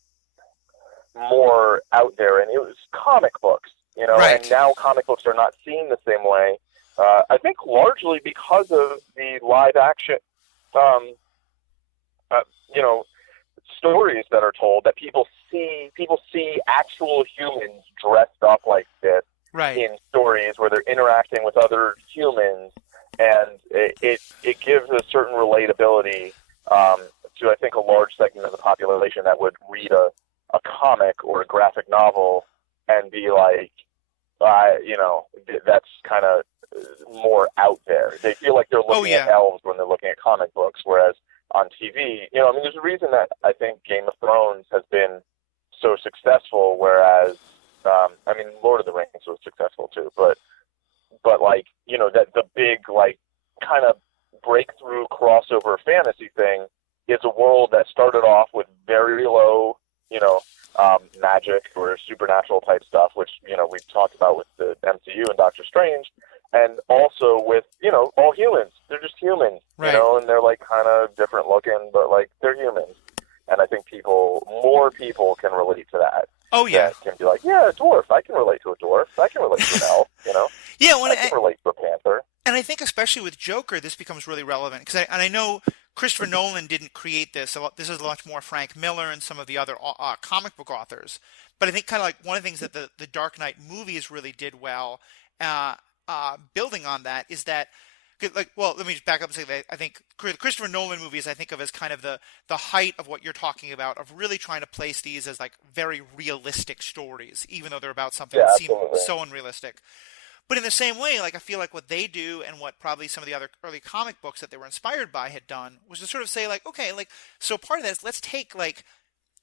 more out there, and it was comic books, Right. and now comic books are not seen the same way. I think largely because of the live action, um, uh, you know, stories that are told that people see actual humans dressed up like this Right. in stories where they're interacting with other humans, and it gives a certain relatability to, I think, a large segment of the population that would read a comic or a graphic novel and be like, that's kind of more out there. They feel like they're looking at elves when they're looking at comic books, whereas on TV, I mean, there's a reason that I think Game of Thrones has been so successful, whereas, I mean, Lord of the Rings was successful too, but like, that the big, like, kind of breakthrough crossover fantasy thing is a world that started off with very low, magic or supernatural type stuff, which, we've talked about with the MCU and Doctor Strange, and also with, all humans. They're just humans, Right. And they're like kind of different looking, but like they're humans. And I think more people can relate to that. Oh, yeah. That can be like, yeah, a dwarf. I can relate to a dwarf. I can relate to an elf, Yeah, I can relate to a panther. And I think especially with Joker, this becomes really relevant because I know Christopher Nolan didn't create this. This is much more Frank Miller and some of the other comic book authors. But I think kind of like one of the things that the Dark Knight movies really did well, building on that, is that, like, well, let me just back up and say that I think the Christopher Nolan movies I think of as kind of the height of what you're talking about, of really trying to place these as like very realistic stories, even though they're about something that seems so unrealistic. But in the same way, like, I feel like what they do and what probably some of the other early comic books that they were inspired by had done was to sort of say, like, okay, like, so part of this, let's take, like,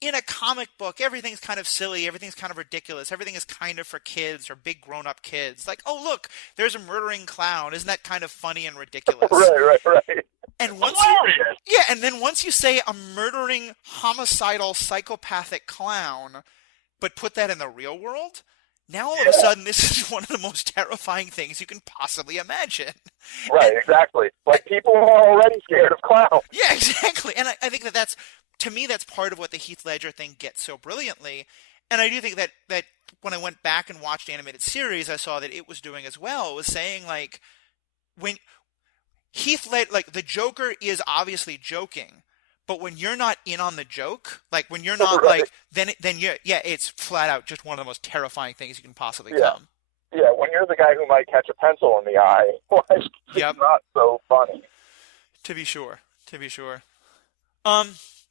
in a comic book, everything's kind of silly, everything's kind of ridiculous, everything is kind of for kids or big grown-up kids. Like, oh, look, there's a murdering clown. Isn't that kind of funny and ridiculous? Right. And once you say a murdering, homicidal, psychopathic clown, but put that in the real world, now all of a sudden this is one of the most terrifying things you can possibly imagine. Right, exactly. Like, people are already scared of clowns. Yeah, exactly. And I think that's, to me, that's part of what the Heath Ledger thing gets so brilliantly. And I do think that when I went back and watched the animated series, I saw that it was doing as well. It was saying, like, when Heath Ledger, like, the Joker is obviously joking, but when you're not in on the joke, like, when you're not, Right. like, then it's flat out just one of the most terrifying things you can possibly come. Yeah, when you're the guy who might catch a pencil in the eye, like, it's not so funny. To be sure.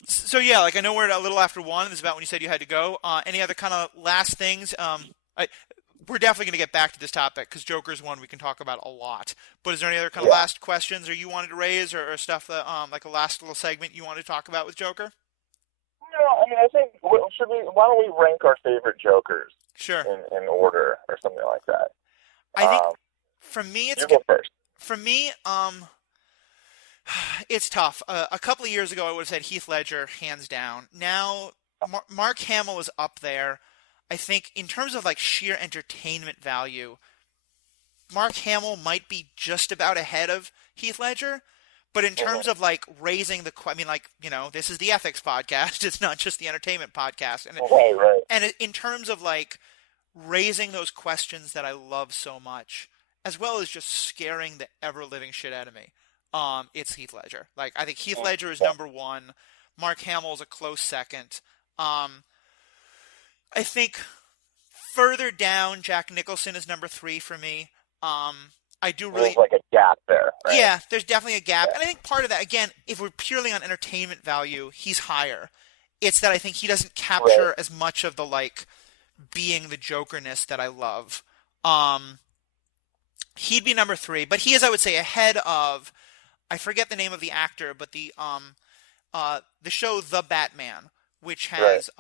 So yeah, like, I know we're a little after 1. This is about when you said you had to go. Any other kind of last things? We're definitely going to get back to this topic because Joker's one we can talk about a lot. But is there any other kind of last questions or you wanted to raise or stuff that like a last little segment you wanted to talk about with Joker? No, I mean, I think why don't we rank our favorite Jokers? Sure. In order or something like that. I think for me it's you go first. For me, it's tough. A couple of years ago, I would have said Heath Ledger, hands down. Now, Mark Hamill is up there. I think in terms of like sheer entertainment value, Mark Hamill might be just about ahead of Heath Ledger. But in terms of like raising I mean, like, this is the ethics podcast. It's not just the entertainment podcast. And right. And in terms of like raising those questions that I love so much, as well as just scaring the ever-living shit out of me, it's Heath Ledger. Like, I think Heath Ledger is number 1. Mark Hamill is a close second. I think further down, Jack Nicholson is number 3 for me. I do really... There's like a gap there, right? Yeah, there's definitely a gap. And I think part of that, again, if we're purely on entertainment value, he's higher. It's that I think he doesn't capture as much of the, like, being the Jokerness that I love. He'd be number 3, but he is, I would say, ahead of... I forget the name of the actor, but the show The Batman, which Right. has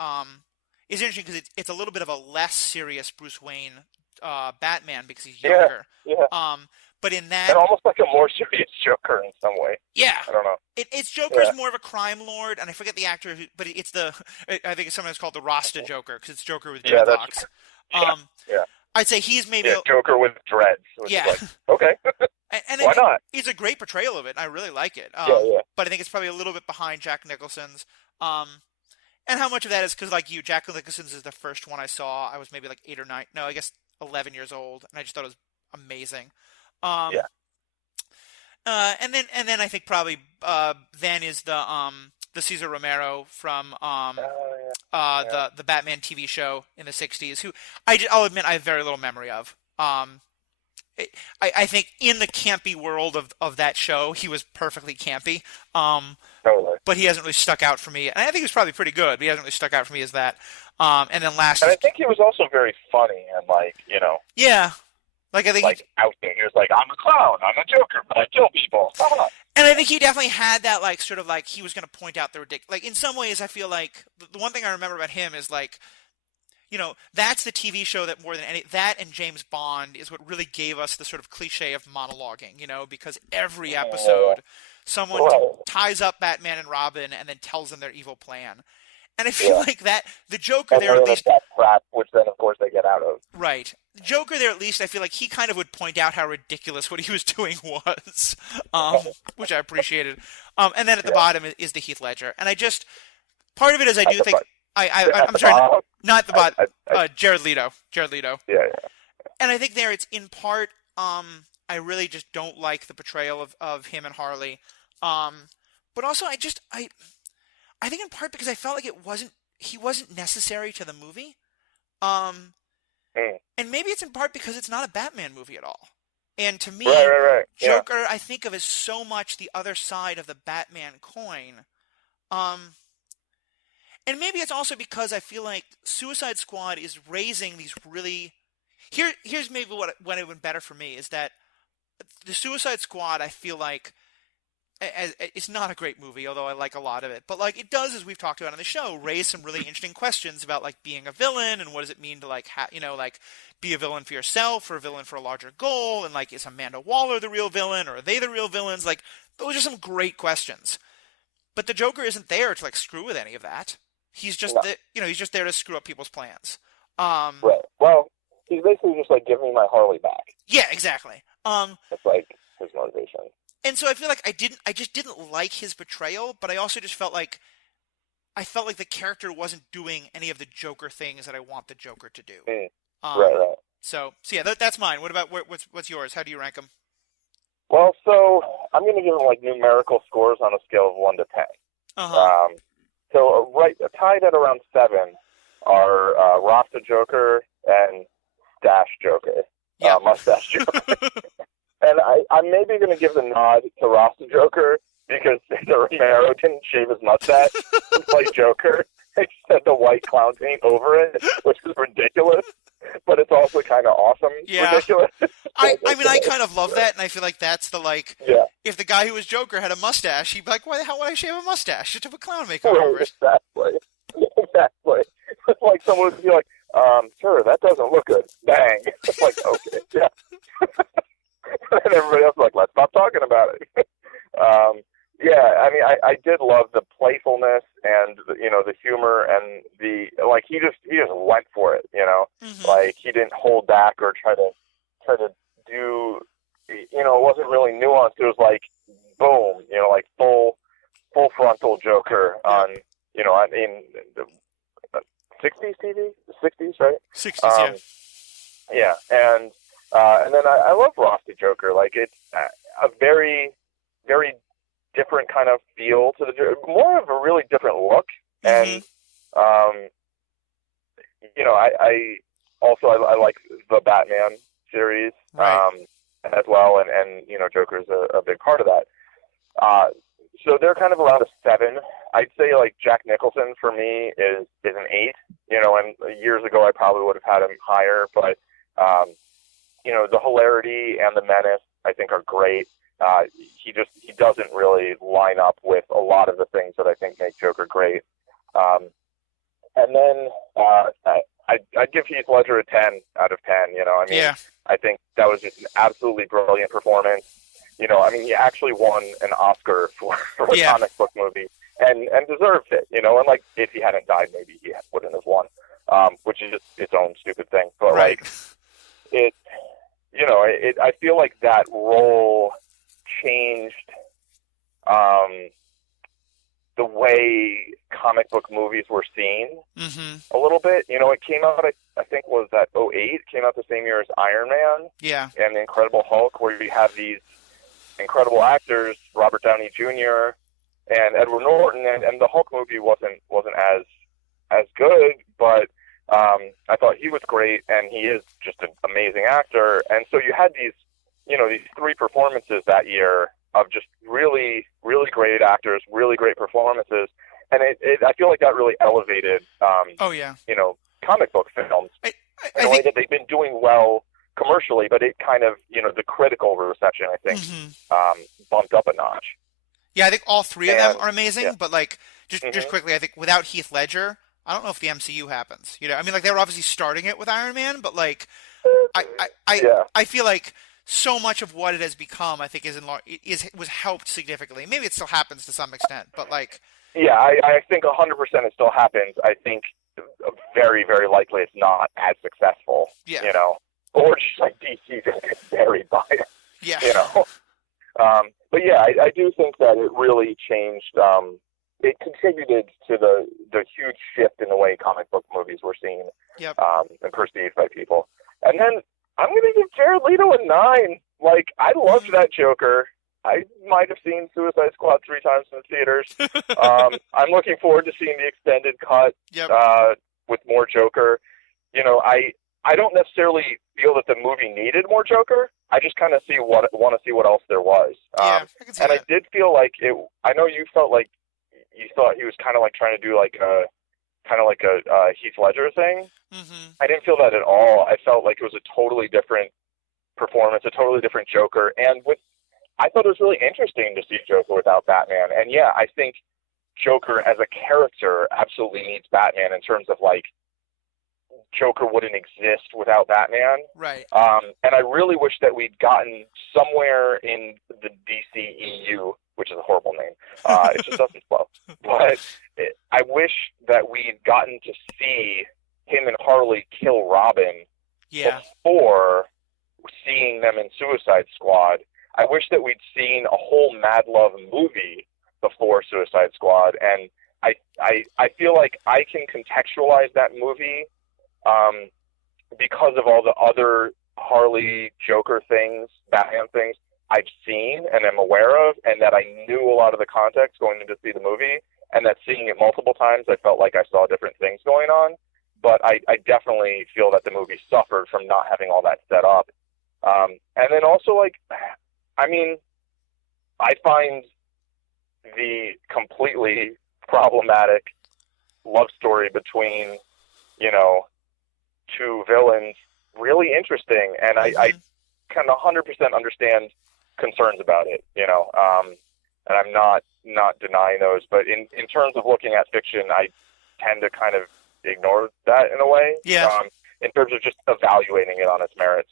is interesting because it's a little bit of a less serious Bruce Wayne Batman because he's Yeah. younger. Yeah. But in And that, almost like a more serious Joker in some way. yeah, I don't know. it's Joker's Yeah. more of a crime lord, and I forget the actor, but it's the I think it's sometimes called the Rasta Joker because it's Joker with Yeah. That's. dreadlocks. Yeah. Um, Yeah. I'd say he's maybe Yeah. Joker with dreads, which is yeah, like, okay, and why not? it's a great portrayal of it. I really like it. Yeah. Yeah. But I think it's probably a little bit behind Jack Nicholson's. Um, and how much of that is because, like you, Jack Nicholson's is the first one I saw. I was maybe like 8 or 9, no, I guess 11 years old, and I just thought it was amazing. Um, Yeah. and then I think probably then is the Cesar Romero from Oh yeah. Yeah. the Batman TV show in the '60s, who I'll admit I have very little memory of. I think in the campy world of that show, he was perfectly campy. Totally. But he hasn't really stuck out for me. And I think he was probably pretty good, but he hasn't really stuck out for me as that. And then last And is I think he was also very funny and like, you know, yeah, like I think like out there. He was like, I'm a clown, I'm a Joker, but I kill people. and I think he definitely had that like sort of like he was going to point out the ridiculous. Like in some ways, I feel like the one thing I remember about him is like, you know, that's the TV show that more than any that and James Bond is what really gave us the sort of cliche of monologuing. You know, because every episode, someone Right. ties up Batman and Robin and then tells them their evil plan. And I feel Yeah. like that the Joker And there at ruin least that crap, which then of course they get out of. right. The Joker there at least I feel like he kind of would point out how ridiculous what he was doing was, which I appreciated. And then at the bottom is the Heath Ledger, and I just part of it is I do think I'm sorry, not the bottom, Jared Leto, Yeah, yeah. and I think there it's in part I really just don't like the portrayal of him and Harley, but also I think in part because I felt like he wasn't necessary to the movie. And maybe it's in part because it's not a Batman movie at all. And to me, Right. Yeah. Joker I think of as so much the other side of the Batman coin. And maybe it's also because I feel like Suicide Squad is raising these really here's maybe what it went better for me is that the Suicide Squad I feel like it's not a great movie, although I like a lot of it. But like it does, as we've talked about on the show, raise some really interesting questions about like being a villain and what does it mean to like like be a villain for yourself or a villain for a larger goal, and like is Amanda Waller the real villain or are they the real villains? Like those are some great questions. But the Joker isn't there to like screw with any of that. He's just he's just there to screw up people's plans. Right. Well, he's basically just like, give me my Harley back. Yeah, exactly. It's like his motivation. And so I feel like I just didn't like his portrayal, but I also just felt like the character wasn't doing any of the Joker things that I want the Joker to do. Right. So yeah, that's mine. What about what's yours? How do you rank them? Well, so I'm going to give him like numerical scores on a scale of 1 to 10. So tied at around 7 are Rasta Joker and Dash Joker, Mustache Joker. And I'm maybe going to give the nod to Rasta Joker because Cesar Romero didn't shave his mustache to play Joker. He said the white clown paint over it, which is ridiculous, but it's also kind of awesome. Yeah. Ridiculous. I mean, I kind of love that, and I feel like that's the like. Yeah. If the guy who was Joker had a mustache, he'd be like, "Why the hell would I shave a mustache? Just have a clown makeup over it." Exactly. It's like someone would be like, "Sir, that doesn't look good." Bang. It's like, okay, yeah. And everybody else is like, let's stop talking about it. Yeah, I mean, I did love the playfulness and the humor and the like. He just went for it, Mm-hmm. Like he didn't hold back or try to do. It wasn't really nuanced. It was like boom, like full frontal Joker on in the 60s TV, 60s, right? 60s, yeah. And then I love Rosty Joker. Like it's a very, very different kind of feel to the Joker, more of a really different look. Mm-hmm. And I also like the Batman series as well, and Joker's a big part of that. So they're kind of around a 7. I'd say like Jack Nicholson for me is an 8. And years ago I probably would have had him higher, but the hilarity and the menace I think are great. He doesn't really line up with a lot of the things that I think make Joker great. And then I'd give Heath Ledger a 10 out of 10. Yeah. I think that was just an absolutely brilliant performance. He actually won an Oscar for a comic book movie and deserved it. And like if he hadn't died, maybe he wouldn't have won, which is just its own stupid thing. But right. I feel like that role changed the way comic book movies were seen a little bit. It came out, I think, was that 2008? Came out the same year as Iron Man and The Incredible Hulk, where you have these incredible actors, Robert Downey Jr. and Edward Norton, and the Hulk movie wasn't as good, but I thought he was great, and he is just an amazing actor. And so you had these three performances that year of just really, really great actors, really great performances, and I feel like that really elevated, comic book films in a way that they've been doing well commercially, but it kind of, the critical reception, I think, bumped up a notch. Yeah, I think all three of them are amazing, but like, just quickly, I think without Heath Ledger, I don't know if the MCU happens. They were obviously starting it with Iron Man, but like, I feel like so much of what it has become, I think, was helped significantly. Maybe it still happens to some extent, but like. Yeah, I think 100% it still happens. I think very, very likely it's not as successful. Yeah. Or just like DC's gonna get buried by it. Yeah. But yeah, I do think that it really changed. It contributed to the huge shift in the way comic book movies were seen and perceived by people. And then I'm going to give Jared Leto a 9. Like, I loved that Joker. I might have seen Suicide Squad 3 times in the theaters. I'm looking forward to seeing the extended cut with more Joker. I don't necessarily feel that the movie needed more Joker. I just kind of want to see what else there was. I can see that. I did feel like it. I know you felt like you thought he was kind of like trying to do like a Heath Ledger thing. I didn't feel that at all. I felt like it was a totally different performance, a totally different Joker, and I thought it was really interesting to see Joker without Batman. And yeah, I think Joker as a character absolutely needs Batman in terms of like Joker wouldn't exist without Batman. Right. And I really wish that we'd gotten somewhere in the DCEU, which is a horrible name. It just doesn't flow. But I wish that we'd gotten to see him and Harley kill Robin before seeing them in Suicide Squad. I wish that we'd seen a whole Mad Love movie before Suicide Squad. And I feel like I can contextualize that movie because of all the other Harley Joker things, Batman things I've seen and am aware of, and that I knew a lot of the context going in to see the movie, and that seeing it multiple times, I felt like I saw different things going on. But I definitely feel that the movie suffered from not having all that set up. And then also, like, I mean, I find the completely problematic love story between, two villains really interesting, and I kind of 100% understand concerns about it, and I'm not denying those, but in terms of looking at fiction, I tend to kind of ignore that in a way. Yeah. In terms of just evaluating it on its merits,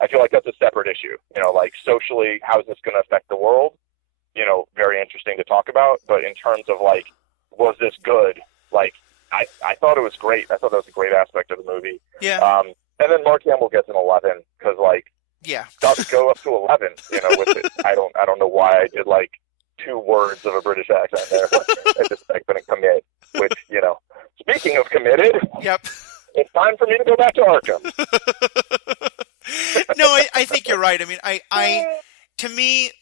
I feel like that's a separate issue. Like socially, how is this going to affect the world? Very interesting to talk about. But in terms of like, was this good? Like, I thought it was great. I thought that was a great aspect of the movie. Yeah. And then Mark Hamill gets an 11 because like, does go up to 11. With it. I don't know why I did like 2 words of a British accent there. I just couldn't commit. Which speaking of committed. Yep. It's time for me to go back to Arkham. No, I think you're right. I mean, to me,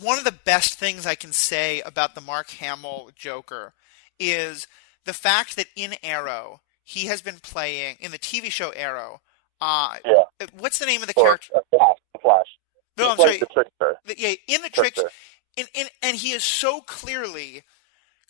one of the best things I can say about the Mark Hamill Joker is the fact that in Arrow, he has been playing, in the TV show Arrow, what's the name of the character? The Flash. No, I'm like sorry. The Trickster. In the Trickster. And he is so clearly...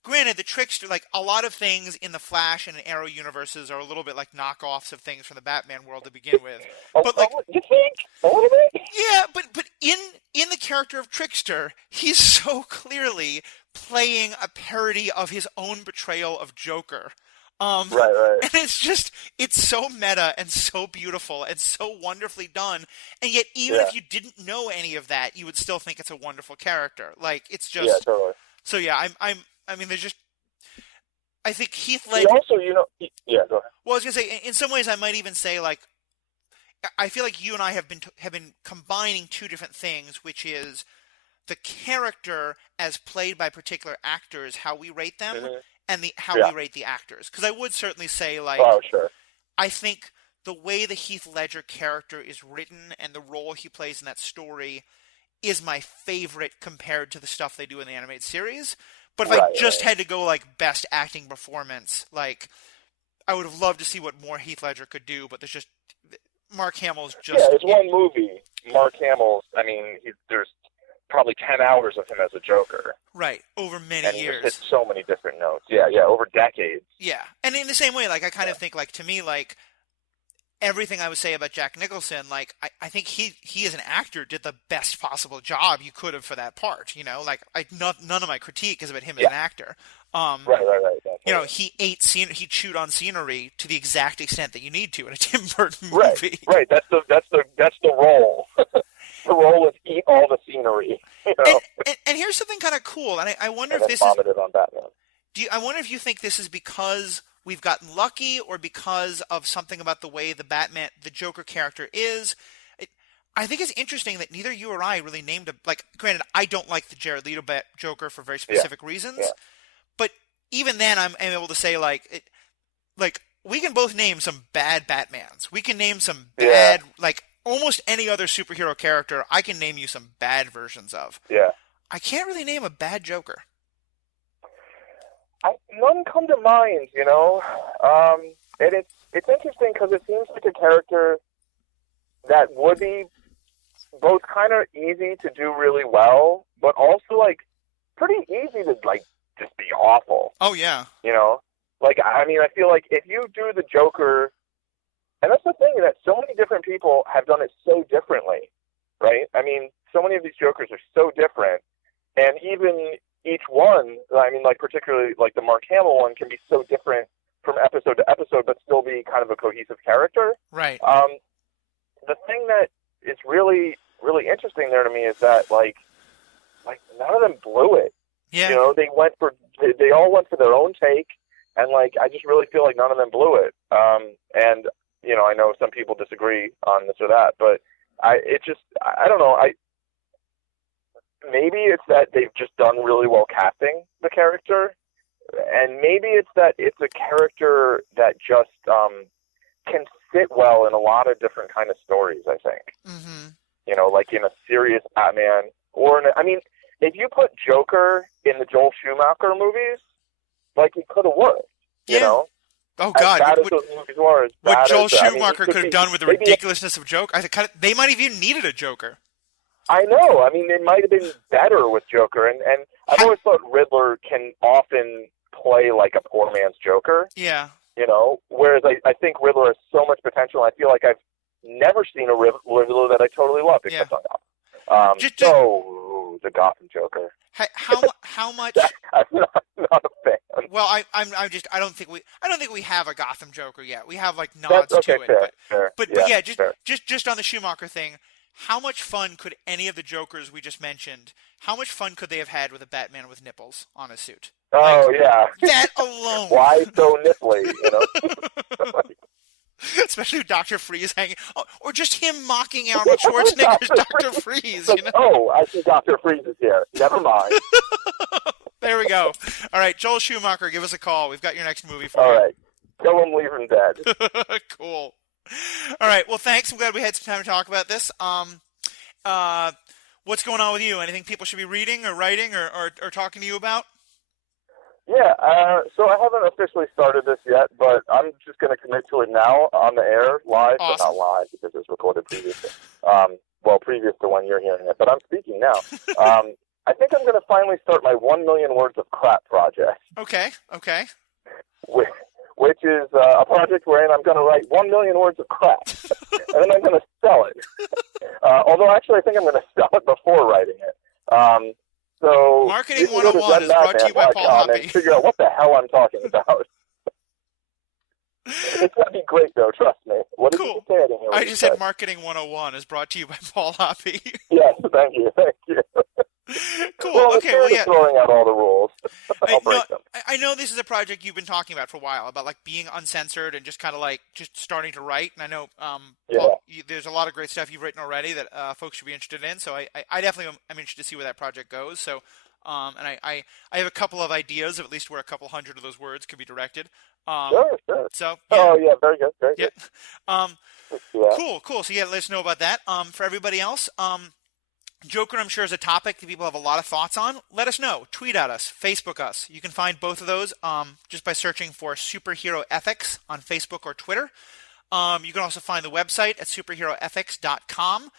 Granted, the Trickster, like, a lot of things in the Flash and Arrow universes are a little bit like knockoffs of things from the Batman world to begin with. But like, you think? A little bit? Yeah, but in the character of Trickster, he's so clearly playing a parody of his own portrayal of Joker. Right. And it's so meta and so beautiful and so wonderfully done. And yet, even if you didn't know any of that, you would still think it's a wonderful character. Like, it's just, Yeah, totally. so yeah, I mean, there's just, I think Heath He Ledger, also, yeah, go ahead. well, I was going to say, in some ways, I might even say, like, I feel like you and I have been combining two different things, which is the character as played by particular actors, how we rate them, and how we rate the actors. Because I would certainly say, like, oh, sure. I think the way the Heath Ledger character is written and the role he plays in that story is my favorite compared to the stuff they do in the animated series. But if I just had to go, like, best acting performance, like, I would have loved to see what more Heath Ledger could do, but there's just, Mark Hamill's just... Yeah, it's one movie. Mark Hamill, I mean, there's probably 10 hours of him as a Joker. Right, over many and years. And he just hits so many different notes. Yeah, over decades. Yeah, and in the same way, like, I kind of think, like, to me, like, everything I would say about Jack Nicholson, like, I think he as an actor did the best possible job you could have for that part, you know? Like, none of my critique is about him as an actor. Right. Definitely. You know, he chewed on scenery to the exact extent that you need to in a Tim Burton movie. Right. That's the role. The role is eat all the scenery. You know? And here's something kind of cool, and I wonder and if this vomited on Batman. I wonder if you think this is because we've gotten lucky, or because of something about the way the Joker character is. I think it's interesting that neither you or I really named granted, I don't like the Jared Leto Joker for very specific reasons. Yeah. But even then, I'm able to say, like, we can both name some bad Batmans. We can name some bad, like, almost any other superhero character, I can name you some bad versions of. Yeah. I can't really name a bad Joker. None come to mind, you know? And it's interesting because it seems like a character that would be both kind of easy to do really well, but also, like, pretty easy to, like, just be awful. Oh, yeah. You know? Like, I mean, I feel like if you do the Joker, and that's the thing, that so many different people have done it so differently, right? I mean, so many of these Jokers are so different, and even each one, I mean, like, particularly, like, the Mark Hamill one can be so different from episode to episode, but still be kind of a cohesive character. Right. The thing that is really, really interesting there to me is that, like none of them blew it. Yeah. You know, they all went for their own take, and, like, I just really feel like none of them blew it. And, you know, I know some people disagree on this or that, but I don't know. Maybe it's that they've just done really well casting the character, and maybe it's that it's a character that just can fit well in a lot of different kind of stories, I think. Mm-hmm. You know, like in a serious Batman, I mean, if you put Joker in the Joel Schumacher movies, like, it could have worked, you know? Oh, God. As bad as those movies were, what Joel Schumacher could have done with the ridiculousness of Joker, they might have even needed a Joker. I know. I mean, it might have been better with Joker, and I've always thought Riddler can often play like a poor man's Joker. Yeah. You know, whereas I think Riddler has so much potential. I feel like I've never seen a Riddler that I totally love, except on Gotham. The Gotham Joker. How much? I'm not a fan. Well, I don't think we have a Gotham Joker yet. We have, like, nods to it, fair. But just on the Schumacher thing, how much fun could any of the Jokers we just mentioned? How much fun could they have had with a Batman with nipples on a suit? Oh, like, yeah. That alone. Why so nipply? You know. Especially with Dr. Freeze hanging, or just him mocking Arnold Schwarzenegger's Dr. Freeze. Like, you know? Oh, I see Dr. Freeze is here. Never mind. There we go. All right, Joel Schumacher, give us a call. We've got your next movie for you. All you. right. Kill him, leave him dead. Cool. All right, well, thanks. I'm glad we had some time to talk about this. What's going on with you? Anything people should be reading or writing or talking to you about? Yeah, so I haven't officially started this yet, but I'm just going to commit to it now on the air, live, awesome. But not live because it's recorded previously. Previous to when you're hearing it, but I'm speaking now. I think I'm going to finally start my 1 million words of crap project. Okay. Which is a project wherein I'm going to write 1 million words of crap, and then I'm going to sell it. Although, actually, I think I'm going to sell it before writing it. So Marketing you can 101 is brought to you by Paul Hoppy. Figure out what the hell I'm talking about. It's going to be great, though, trust me. What did you say? I just said Marketing 101 is brought to you by Paul Hoppy. Yes, thank you. Cool. Well, okay. Well, yeah. Throwing out all the rules. I know this is a project you've been talking about for a while, about like being uncensored and just kind of like just starting to write. And I know Paul, there's a lot of great stuff you've written already that folks should be interested in. So I definitely am interested to see where that project goes. So and I have a couple of ideas of at least where a couple hundred of those words could be directed. Sure. So very good, very good. Cool. So let us know about that. For everybody else, Joker, I'm sure, is a topic that people have a lot of thoughts on. Let us know. Tweet at us. Facebook us. You can find both of those just by searching for Superhero Ethics on Facebook or Twitter. You can also find the website at superheroethics.com.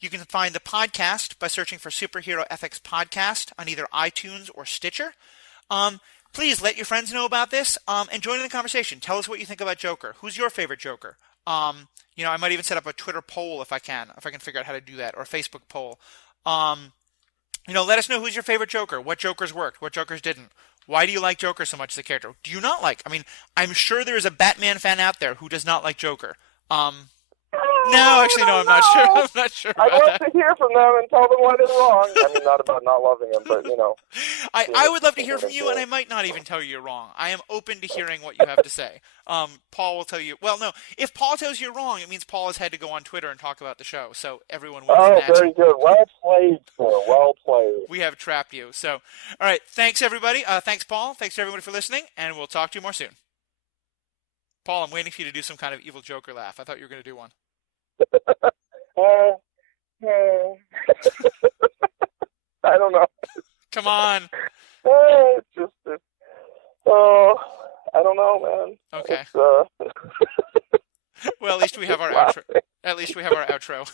You can find the podcast by searching for Superhero Ethics Podcast on either iTunes or Stitcher. Please let your friends know about this and join in the conversation. Tell us what you think about Joker. Who's your favorite Joker? I might even set up a Twitter poll if I can figure out how to do that, or a Facebook poll. Let us know who's your favorite Joker, what Jokers worked, what Jokers didn't. Why do you like Joker so much as a character? Do you not like? I mean, I'm sure there's a Batman fan out there who does not like Joker. No, actually, no, I'm not sure. I'm not sure about I'd love to hear from them and tell them why they're wrong. I mean, not about not loving them, but, I would love to hear from you, and I might not even tell you you're wrong. I am open to hearing what you have to say. Paul will tell you. Well, no, if Paul tells you you're wrong, it means Paul has had to go on Twitter and talk about the show, so everyone wins. Oh, very good. Well played, sir. Well played. We have trapped you. So, all right, thanks, everybody. Thanks, Paul. Thanks to everybody for listening, and we'll talk to you more soon. Paul, I'm waiting for you to do some kind of evil Joker laugh. I thought you were going to do one. I don't know. Come on. I don't know, man. Okay. Well, at least we have our outro.